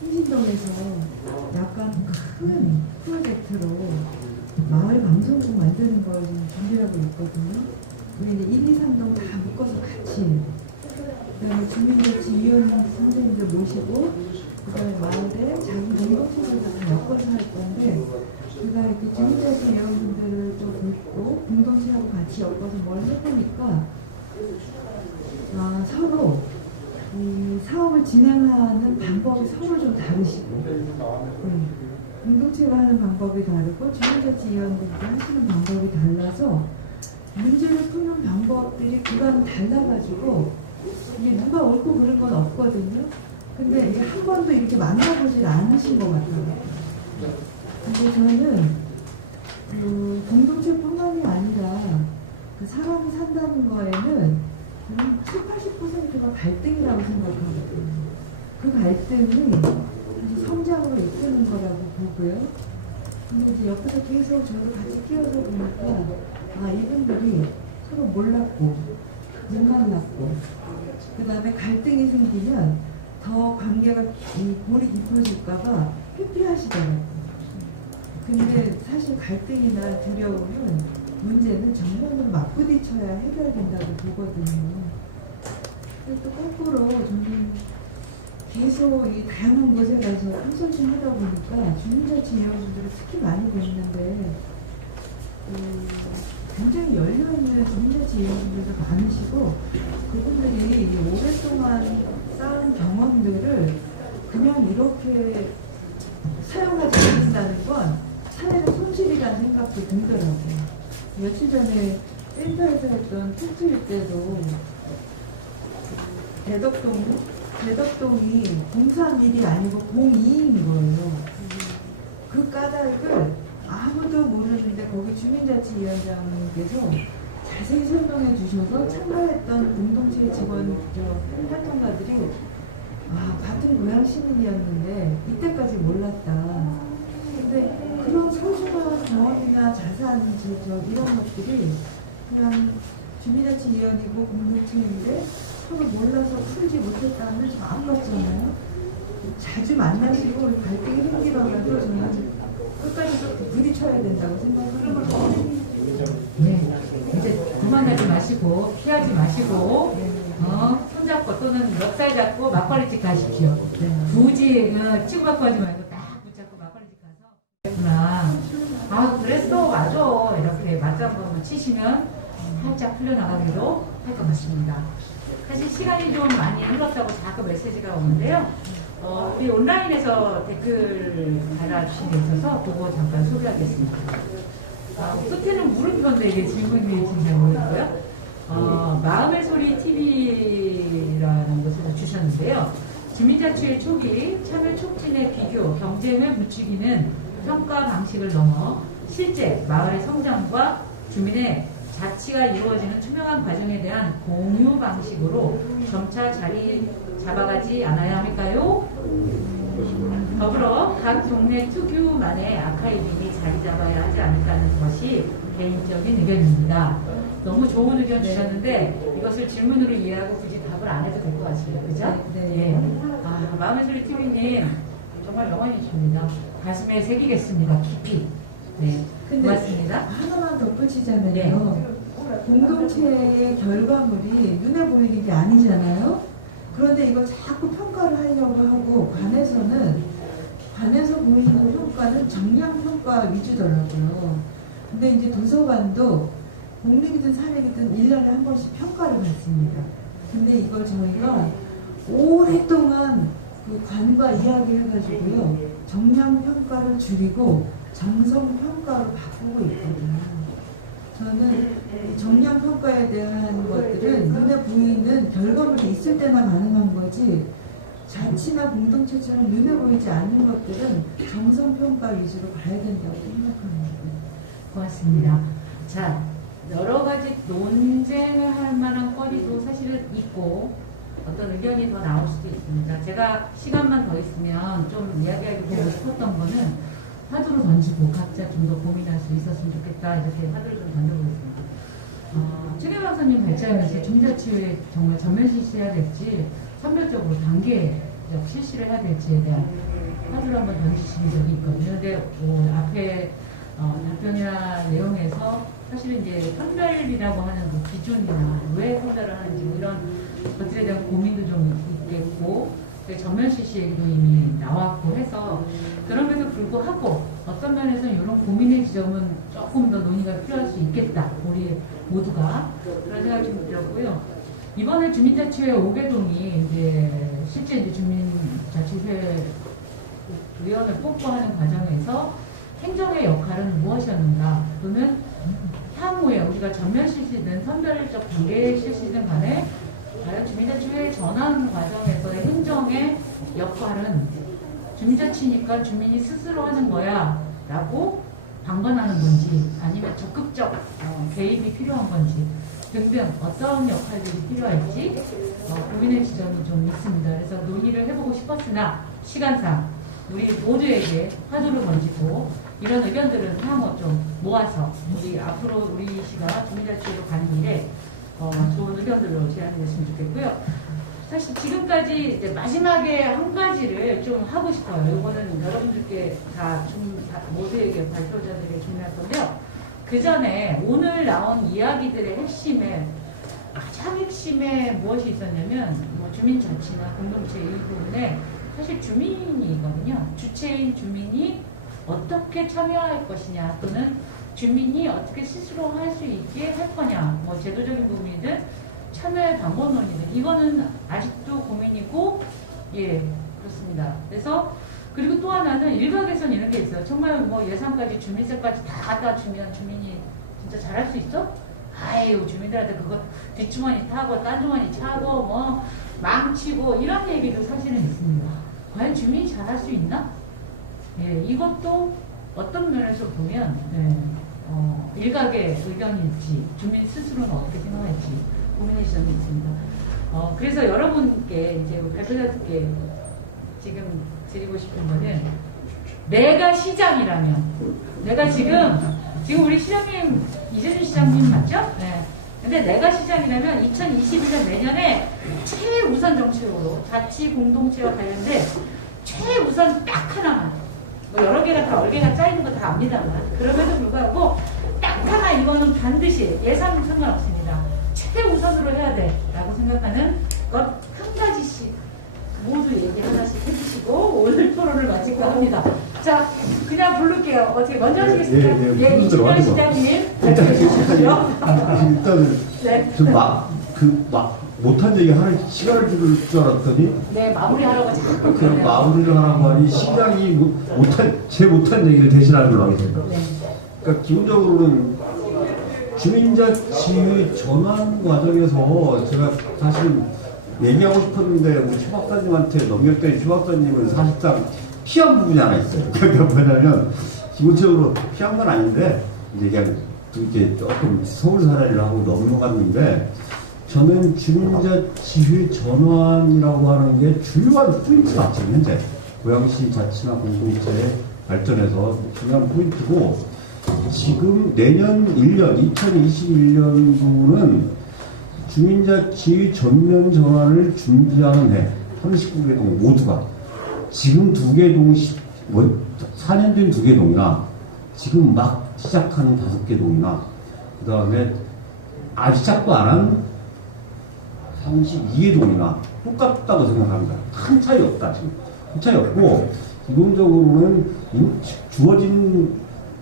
흥신동에서 약간 큰 프로젝트로 마을 방송국 만드는 걸 지금 준비하고 있거든요. 우리 이제 1, 2, 3동 다 묶어서 같이 그다음에 주민자치위원 선생님들 모시고 그다음에 마을에 작은 공동체들도 다 엮어서 할 건데 제가 이렇게 주민자치 여러분들을 또 뵙고 공동체하고 같이 엮어서 뭘 해보니까 서로 이 사업을 진행하는 방법이 서로 좀 다르시고 공동체가 하는 방법이 다르고 주민자치위원들이 하시는 방법이 달라서 문제를 푸는 방법들이 그간 달라가지고 이게 누가 옳고 그른 건 없거든요. 근데 이제 한 번도 이렇게 만나보질 않으신 것 같아요. 근데 저는 그 공동체뿐만이 아니라 그 사람이 산다는 거에는 70~80%가 갈등이라고 생각하거든요. 그 갈등이 사실 성장으로 이끄는 거라고 보고요. 근데 이제 옆에서 계속 저도 같이 끼어서 보니까 이분들이 서로 몰랐고 못 만났고 그 다음에 갈등이 생기면 더 관계가 골이 깊어질까봐 회피하시더라고요. 근데 사실 갈등이나 두려움은 문제는 정면으로 맞부딪혀야 해결된다고 보거든요. 근데 또 거꾸로 저는 계속 이 다양한 곳에 가서 컨설팅 하다 보니까 주민자치 여러분들을 특히 많이 뵙는데 굉장히 열려있는 주민자치 여러분들도 많으시고 그분들이 오랫동안 쌓은 경험들을 그냥 이렇게 사용하지 않는다는 건 사회의 손실이라는 생각도 들더라고요. 며칠 전에 센터에서 했던 특집일 때도 대덕동이 공사일이 아니고 공이인 거예요. 그 까닭을 아무도 모르는데 거기 주민자치위원장님께서 자세히 설명해 주셔서 참가했던 공동체 직원 활동가들이 같은 고향 시민이었는데 이때까지 몰랐다. 근데 그런 소중한 경험이나 자산, 이런 것들이 그냥 주민자치위원이고 공동체인데 서로 몰라서 풀지 못했다는 저 안 봤잖아요. 자주 만나시고 갈등이 생기더라도 저는 끝까지 또 부딪혀야 된다고 생각합니다. 네, 이제 도망가지 마시고 피하지 마시고 손잡고 또는 멱살 잡고 막걸리집 가십시오. 굳이 치고받고 하지 말고 딱 붙잡고 막걸리집 가서 그랬구나. 그랬어 맞아 이렇게 맞장구 한번 치시면 살짝 풀려나가기도 할 것 같습니다. 사실 시간이 좀 많이 흘렀다고 자꾸 메시지가 오는데요. 우리 온라인에서 댓글 달아주신 게 있어서 그거 잠깐 소개하겠습니다. 끝에는 물음표인데 이게 질문이 잘 모르고요. 마음의 소리 TV라는 곳에서 주셨는데요. 주민자치의 초기 참여 촉진의 비교, 경쟁을 부추기는 평가 방식을 넘어 실제 마을의 성장과 주민의 자치가 이루어지는 투명한 과정에 대한 공유 방식으로 점차 자리 잡아가지 않아야 할까요? 더불어 각 동네 특유만의 아카이빙이 자리 잡아야 하지 않을까는 것이 개인적인 의견입니다. 너무 좋은 의견 주셨는데 이것을 질문으로 이해하고 굳이 답을 안 해도 될 것 같습니다. 그죠? 네. 마음의 소리 TV님 정말 영원이십니다. 가슴에 새기겠습니다. 깊이. 네. 고맙습니다. 하나만 덧붙이자면요. 공동체의 결과물이 눈에 보이는 게 아니잖아요. 그런데 이걸 자꾸 평가를 하려고 하고 관에서 보이는 평가는 정량 평가 위주더라고요. 근데 이제 도서관도 공립이든 사립이든 1년에 한 번씩 평가를 받습니다. 근데 이걸 저희가 오랫동안 그 관과 이야기해가지고요. 정량 평가를 줄이고 정성 평가로 바꾸고 있거든요. 저는 정량 평가에 대한 것들은 눈에 보이는 결과물이 있을 때나 가능한 거지 자치나 공동체처럼 눈에 보이지 않는 것들은 정성 평가 위주로 가야 된다고 생각합니다. 고맙습니다. 자, 여러 가지 논쟁을 할 만한 거리도 사실은 있고 어떤 의견이 더 나올 수도 있습니다. 제가 시간만 더 있으면 좀 이야기하고 싶었던 거는 화두로 던지고 각자 좀 더 고민할 수 있었으면 좋겠다 이렇게 화두를 좀 던져보겠습니다. 최계 박사님 발제하면서 주민자치회 정말 전면 실시해야 될지 선별적으로 단계적 실시를 해야 될지에 대한 화두를 한번 던지신 적이 있거든요. 근데 앞에 답변이나 내용에서 사실은 이제 선별이라고 하는 그 기준이나 왜 선별을 하는지 뭐 이런 것들에 대한 고민도 좀 있겠고 전면 실시 얘기도 이미 나왔고 해서 그럼에도 불구하고 어떤 면에서는 이런 고민의 지점은 조금 더 논의가 필요할 수 있겠다. 우리 모두가 그런 생각이 좀 들었고요. 이번에 주민자치회 5개동이 이제 실제 이제 주민자치회 위원을 뽑고 하는 과정에서 행정의 역할은 무엇이었는가 또는 향후에 우리가 전면 실시든 선별적 단계 실시든 간에 과연 주민자치회 전환 과정에서의 행정의 역할은 주민자치니까 주민이 스스로 하는 거야 라고 방관하는 건지 아니면 적극적 개입이 필요한 건지 등등 어떤 역할들이 필요할지 고민의 지점이 좀 있습니다. 그래서 논의를 해보고 싶었으나 시간상 우리 모두에게 화두를 던지고 이런 의견들은 향후 좀 모아서 우리 앞으로 우리 시가 주민자치회로 가는 길에 좋은 의견들로 제안됐으면 좋겠고요. 사실 지금까지 이제 마지막에 한 가지를 좀 하고 싶어요. 이거는 여러분들께 모두에게 발표자들에게 준비할 건데요. 그 전에 오늘 나온 이야기들의 가장 핵심에 무엇이 있었냐면 주민자치나 공동체 일부분에 사실 주민이거든요. 주체인 주민이 어떻게 참여할 것이냐 또는 주민이 어떻게 스스로 할 수 있게 할 거냐 제도적인 부분이든 참여의 방법론이든 이거는 아직도 고민이고 그렇습니다. 그래서 그리고 또 하나는 일각에서는 이런 게 있어요. 정말 예산까지 주민세까지 다 갖다 주면 주민이 진짜 잘할 수 있어? 아유 주민들한테 그거 뒷주머니 타고 딴주머니 차고 망치고 이런 얘기도 사실은 있습니다. 과연 주민이 잘할 수 있나? 이것도 어떤 면에서 보면 일각의 의견일지 주민 스스로는 어떻게 생각할지 고민의 지점이 있습니다. 그래서 여러분께 이제 발표자들께 지금 드리고 싶은 거는 내가 시장이라면 내가 지금 우리 시장님 이재준 시장님 맞죠? 네. 근데 내가 시장이라면 2021년 내년에 최우선 정책으로 자치 공동체와 관련된 최우선 딱 하나만 여러 개가 다 얼개가 짜이는 거 다 압니다만 그럼에도 불구하고 딱 하나 이거는 반드시 예산은 상관없습니다. 최우선으로 해야 돼 라고 생각하는 것 한 가지씩 모두 얘기 하나씩 해주시고 오늘 토론을 마칠까 합니다. 자 그냥 부를게요. 어떻게 먼저 하시겠습니까? 이준현 시장님 일단은 네. 못한 얘기 할 시간을 줄 알았더니 네 마무리하라고 자꾸 그 마무리를 하라고 하니 시장이 못한 얘기를 대신하는 걸로 하겠습니다. 네. 그러니까 기본적으로는 주민자치 전환 과정에서 제가 사실 얘기하고 싶었는데 우리 최 박사님한테 넘겼더니 최 박사님은 사실상 피한 부분이 하나 있어요. 그러니까 뭐냐면 기본적으로 피한 건 아닌데 이제 그냥 이렇게 조금 서울 사례를 하고 넘어갔는데 저는 주민자치회 전환이라고 하는 게 주요한 포인트가 지금 현재 고양시 자치나 공동체 발전에서 중요한 포인트고 지금 내년 1년 2021년도는 주민자치회 전면 전환을 준비하는 해 39개 동 모두가 지금 2개 동 4년 된 2개 동이나 지금 막 시작하는 5개 동이나 그 다음에 아직 시작도 안 한 32개 동이나 똑같다고 생각합니다. 큰 차이 없다 지금. 큰 차이 없고 기본적으로는 주어진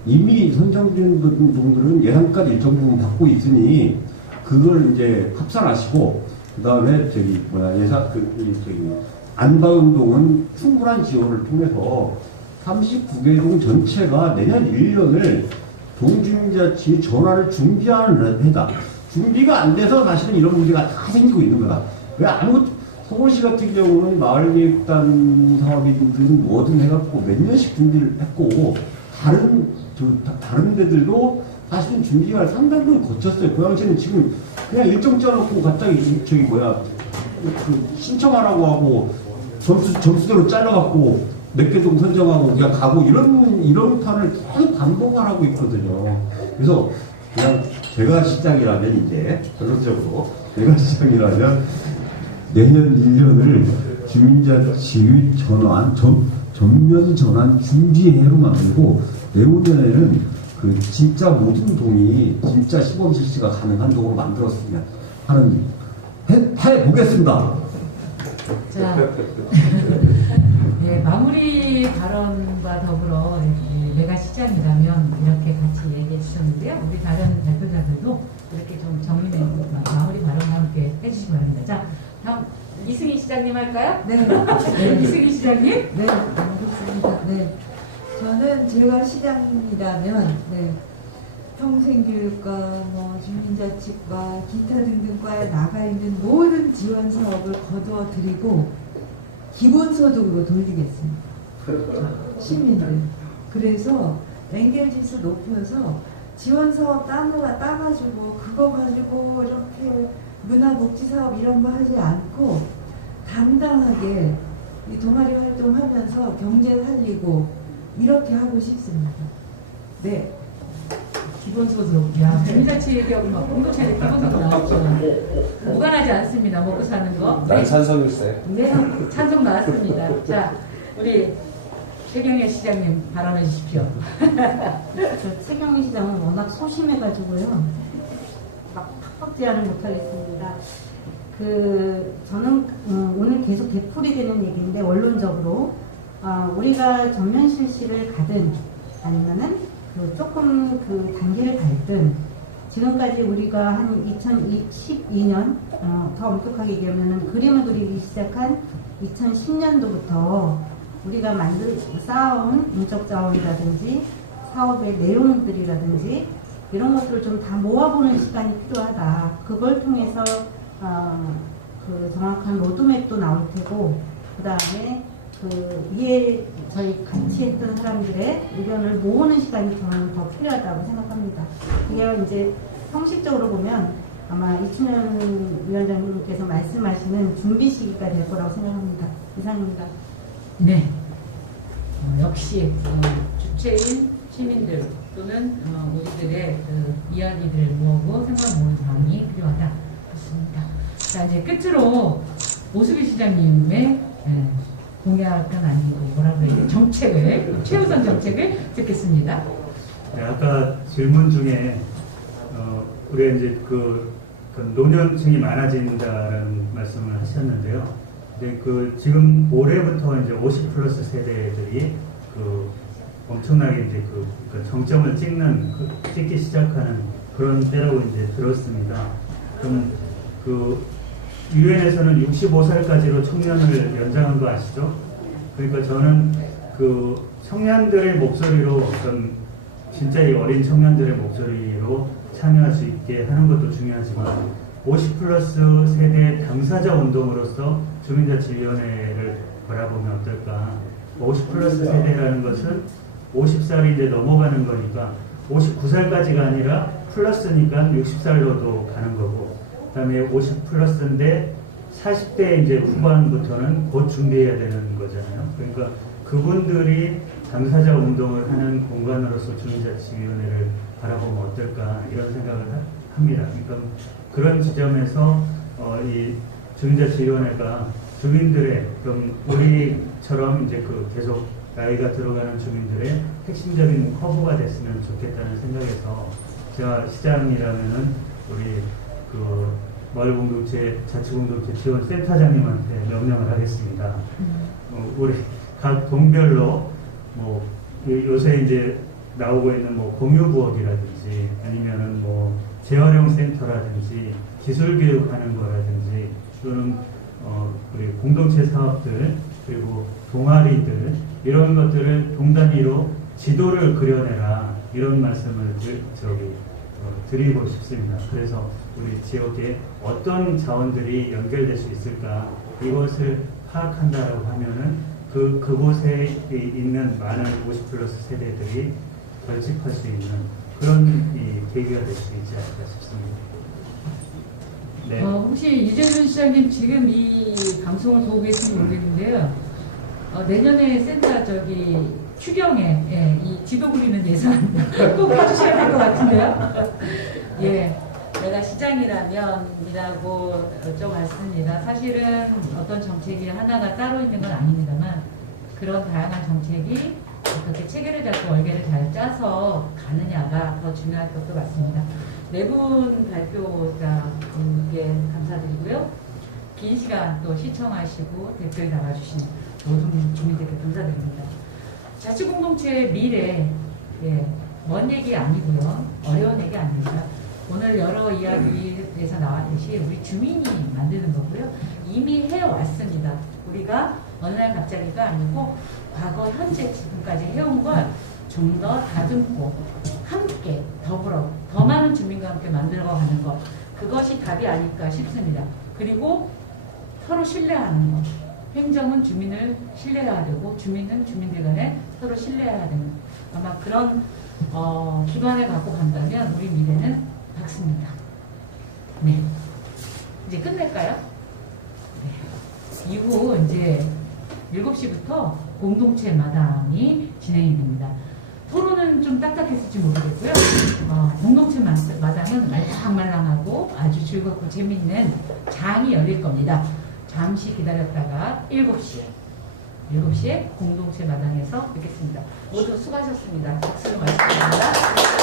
이미 선정된 동들은 예산까지 일정 부분 받고 있으니 그걸 이제 합산하시고 그 다음에 안바운동은 충분한 지원을 통해서 39개 동 전체가 내년 1년을 동주민자치 전환을 준비하는 해다. 준비가 안 돼서 사실은 이런 문제가 다 생기고 있는 거다. 왜 서울시 같은 경우는 마을계획단 사업이든 뭐든 해갖고 몇 년씩 준비를 했고 다른 데들도 사실은 준비가 상당 부분 거쳤어요. 고양시는 지금 그냥 일정 짜놓고 갑자기 신청하라고 하고 점수대로 잘라갖고 몇 개 동 선정하고 그냥 가고 이런 판을 계속 반복하고 있거든요. 그래서 그냥 제가 시장이라면 이제 결론적으로 제가 시장이라면 내년 1년을 주민자치회 전환 전면 전환 준비해로 만들고 내후년에는 그 진짜 모든 동이 진짜 시범 실시가 가능한 동으로 만들었으면 하는 해보겠습니다. 자, 네, 마무리 발언과 더불어 내가 시장이라면 이렇게 같이 얘기해 주셨는데요. 우리 다른 대표자들도 이렇게 좀 정리해 마무리 발언과 함께 해주시기 바랍니다. 자, 다음 이승희 시장님 할까요? 네. 이승희 시장님. 네, 알겠습니다. 네. 저는 제가 시장이라면, 네. 평생교육과 뭐 주민자치과 기타 등등 과에 나가 있는 모든 지원 사업을 거두어 드리고 기본소득으로 돌리겠습니다. 시민들. 그래서 연결지수 높여서 지원 사업 따가지고 그거 가지고 이렇게 문화복지 사업 이런 거 하지 않고 당당하게 이 동아리 활동하면서 경제 살리고 이렇게 하고 싶습니다. 네. 기본소득. 야, 주민자치 얘기하고 막 공동체에 기본소득 나왔죠. 무관하지 않습니다. 먹고 사는 거. 난 찬성일세. 네, 찬성 나왔습니다. 자, 우리 최경혜 시장님 발언해 주십시오. 저 최경희 시장은 워낙 소심해가지고요. 막 팍팍지하는 못하겠습니다. 저는 오늘 계속 되풀이되는 얘기인데 원론적으로 우리가 전면 실시를 가든 아니면은 조금 단계를 밟든 지금까지 우리가 한 2012년 더 엄격하게 얘기하면은 그림을 그리기 시작한 2010년도부터 우리가 쌓아온 인적 자원이라든지 사업의 내용들이라든지 이런 것들을 좀 다 모아보는 시간이 필요하다. 그걸 통해서 정확한 로드맵도 나올 테고 그 다음에 위에 저희 같이 했던 사람들의 의견을 모으는 시간이 저는 더 필요하다고 생각합니다. 이게 이제 형식적으로 보면 아마 이춘현 위원장님께서 말씀하시는 준비 시기가 될 거라고 생각합니다. 이상입니다. 네. 역시 주체인 시민들 또는 우리들의 이야기들을 모으고 생각을 모으는 상황이 필요하다. 그렇습니다. 자, 이제 끝으로 오수비 시장님의 공약은 아니고 뭐라 그래요? 정책을, 최우선 정책을 듣겠습니다. 네, 아까 질문 중에 우리가 이제 그 노년층이 많아진다는 말씀을 하셨는데요. 이제 지금 올해부터 이제 50 플러스 세대들이 엄청나게 이제 정점을 찍기 시작하는 그런 때라고 이제 들었습니다. 그럼 유엔에서는 65살까지로 청년을 연장한 거 아시죠? 그러니까 저는 청년들의 목소리로 진짜 이 어린 청년들의 목소리로 참여할 수 있게 하는 것도 중요하지만 50 플러스 세대 당사자 운동으로서 주민자치위원회를 바라보면 어떨까? 50 플러스 세대라는 것은 50살이 이제 넘어가는 거니까 59살까지가 아니라 플러스니까 60살로도 가는 거고 그 다음에 50 플러스인데 40대 이제 후반부터는 곧 준비해야 되는 거잖아요. 그러니까 그분들이 당사자 운동을 하는 공간으로서 주민자치위원회를 바라보면 어떨까 이런 생각을 합니다. 그러니까 그런 지점에서 이 주민자치위원회가 주민들의 우리처럼 이제 계속 나이가 들어가는 주민들의 핵심적인 허브가 됐으면 좋겠다는 생각에서 제가 시장이라면은 우리 마을공동체 자치공동체 지원센터장님한테 명령을 하겠습니다. 우리 각 동별로 요새 이제 나오고 있는 공유부업이라든지 아니면은 재활용 센터라든지 기술교육하는 거라든지 또는 우리 공동체 사업들 그리고 동아리들 이런 것들을 동단위로 지도를 그려내라 이런 말씀을 드리고 싶습니다. 그래서 우리 지역에 어떤 자원들이 연결될 수 있을까 이것을 파악한다라고 하면은 그곳에 있는 많은 50 플러스 세대들이 결집할 수 있는 그런 계기가 될 수 있지 않을까 싶습니다. 네. 혹시 유재준 시장님 지금 이 방송을 보고 계신지 모르겠는데요. 내년에 센터 추경에 이 지도 그리는 예산 꼭 해주셔야 될 것 같은데요. 예, 내가 시장이라면이라고 여쭤봤습니다. 사실은 어떤 정책이 하나가 따로 있는 건 아닙니다만 그런 다양한 정책이 어떻게 체계를 잡고 얼개를 잘 짜서 가느냐가 더 중요할 것도 같습니다. 네 분 발표자분께 감사드리고요. 긴 시간 또 시청하시고 댓글 달아주신 모든 주민들께 감사드립니다. 자치공동체의 미래, 예, 먼 얘기 아니고요. 어려운 얘기 아닙니다. 오늘 여러 이야기에서 나왔듯이 우리 주민이 만드는 거고요. 이미 해왔습니다. 우리가 어느 날 갑자기가 아니고 과거, 현재, 지금까지 해온 걸 좀 더 다듬고 함께 더불어 더 많은 주민과 함께 만들어가는 것, 그것이 답이 아닐까 싶습니다. 그리고 서로 신뢰하는 것. 행정은 주민을 신뢰해야 되고 주민은 주민들 간에 서로 신뢰해야 되는, 아마 그런 기반을 갖고 간다면 우리 미래는 밝습니다. 네, 이제 끝낼까요? 네. 이후 이제 7시부터 공동체 마당이 진행이 됩니다. 토론은 좀 딱딱했을지 모르겠고요. 공동체 마당은 말랑말랑하고 아주 즐겁고 재밌는 장이 열릴 겁니다. 잠시 기다렸다가 7시에 공동체 마당에서 뵙겠습니다. 모두 수고하셨습니다. 박수로 말씀드립니다.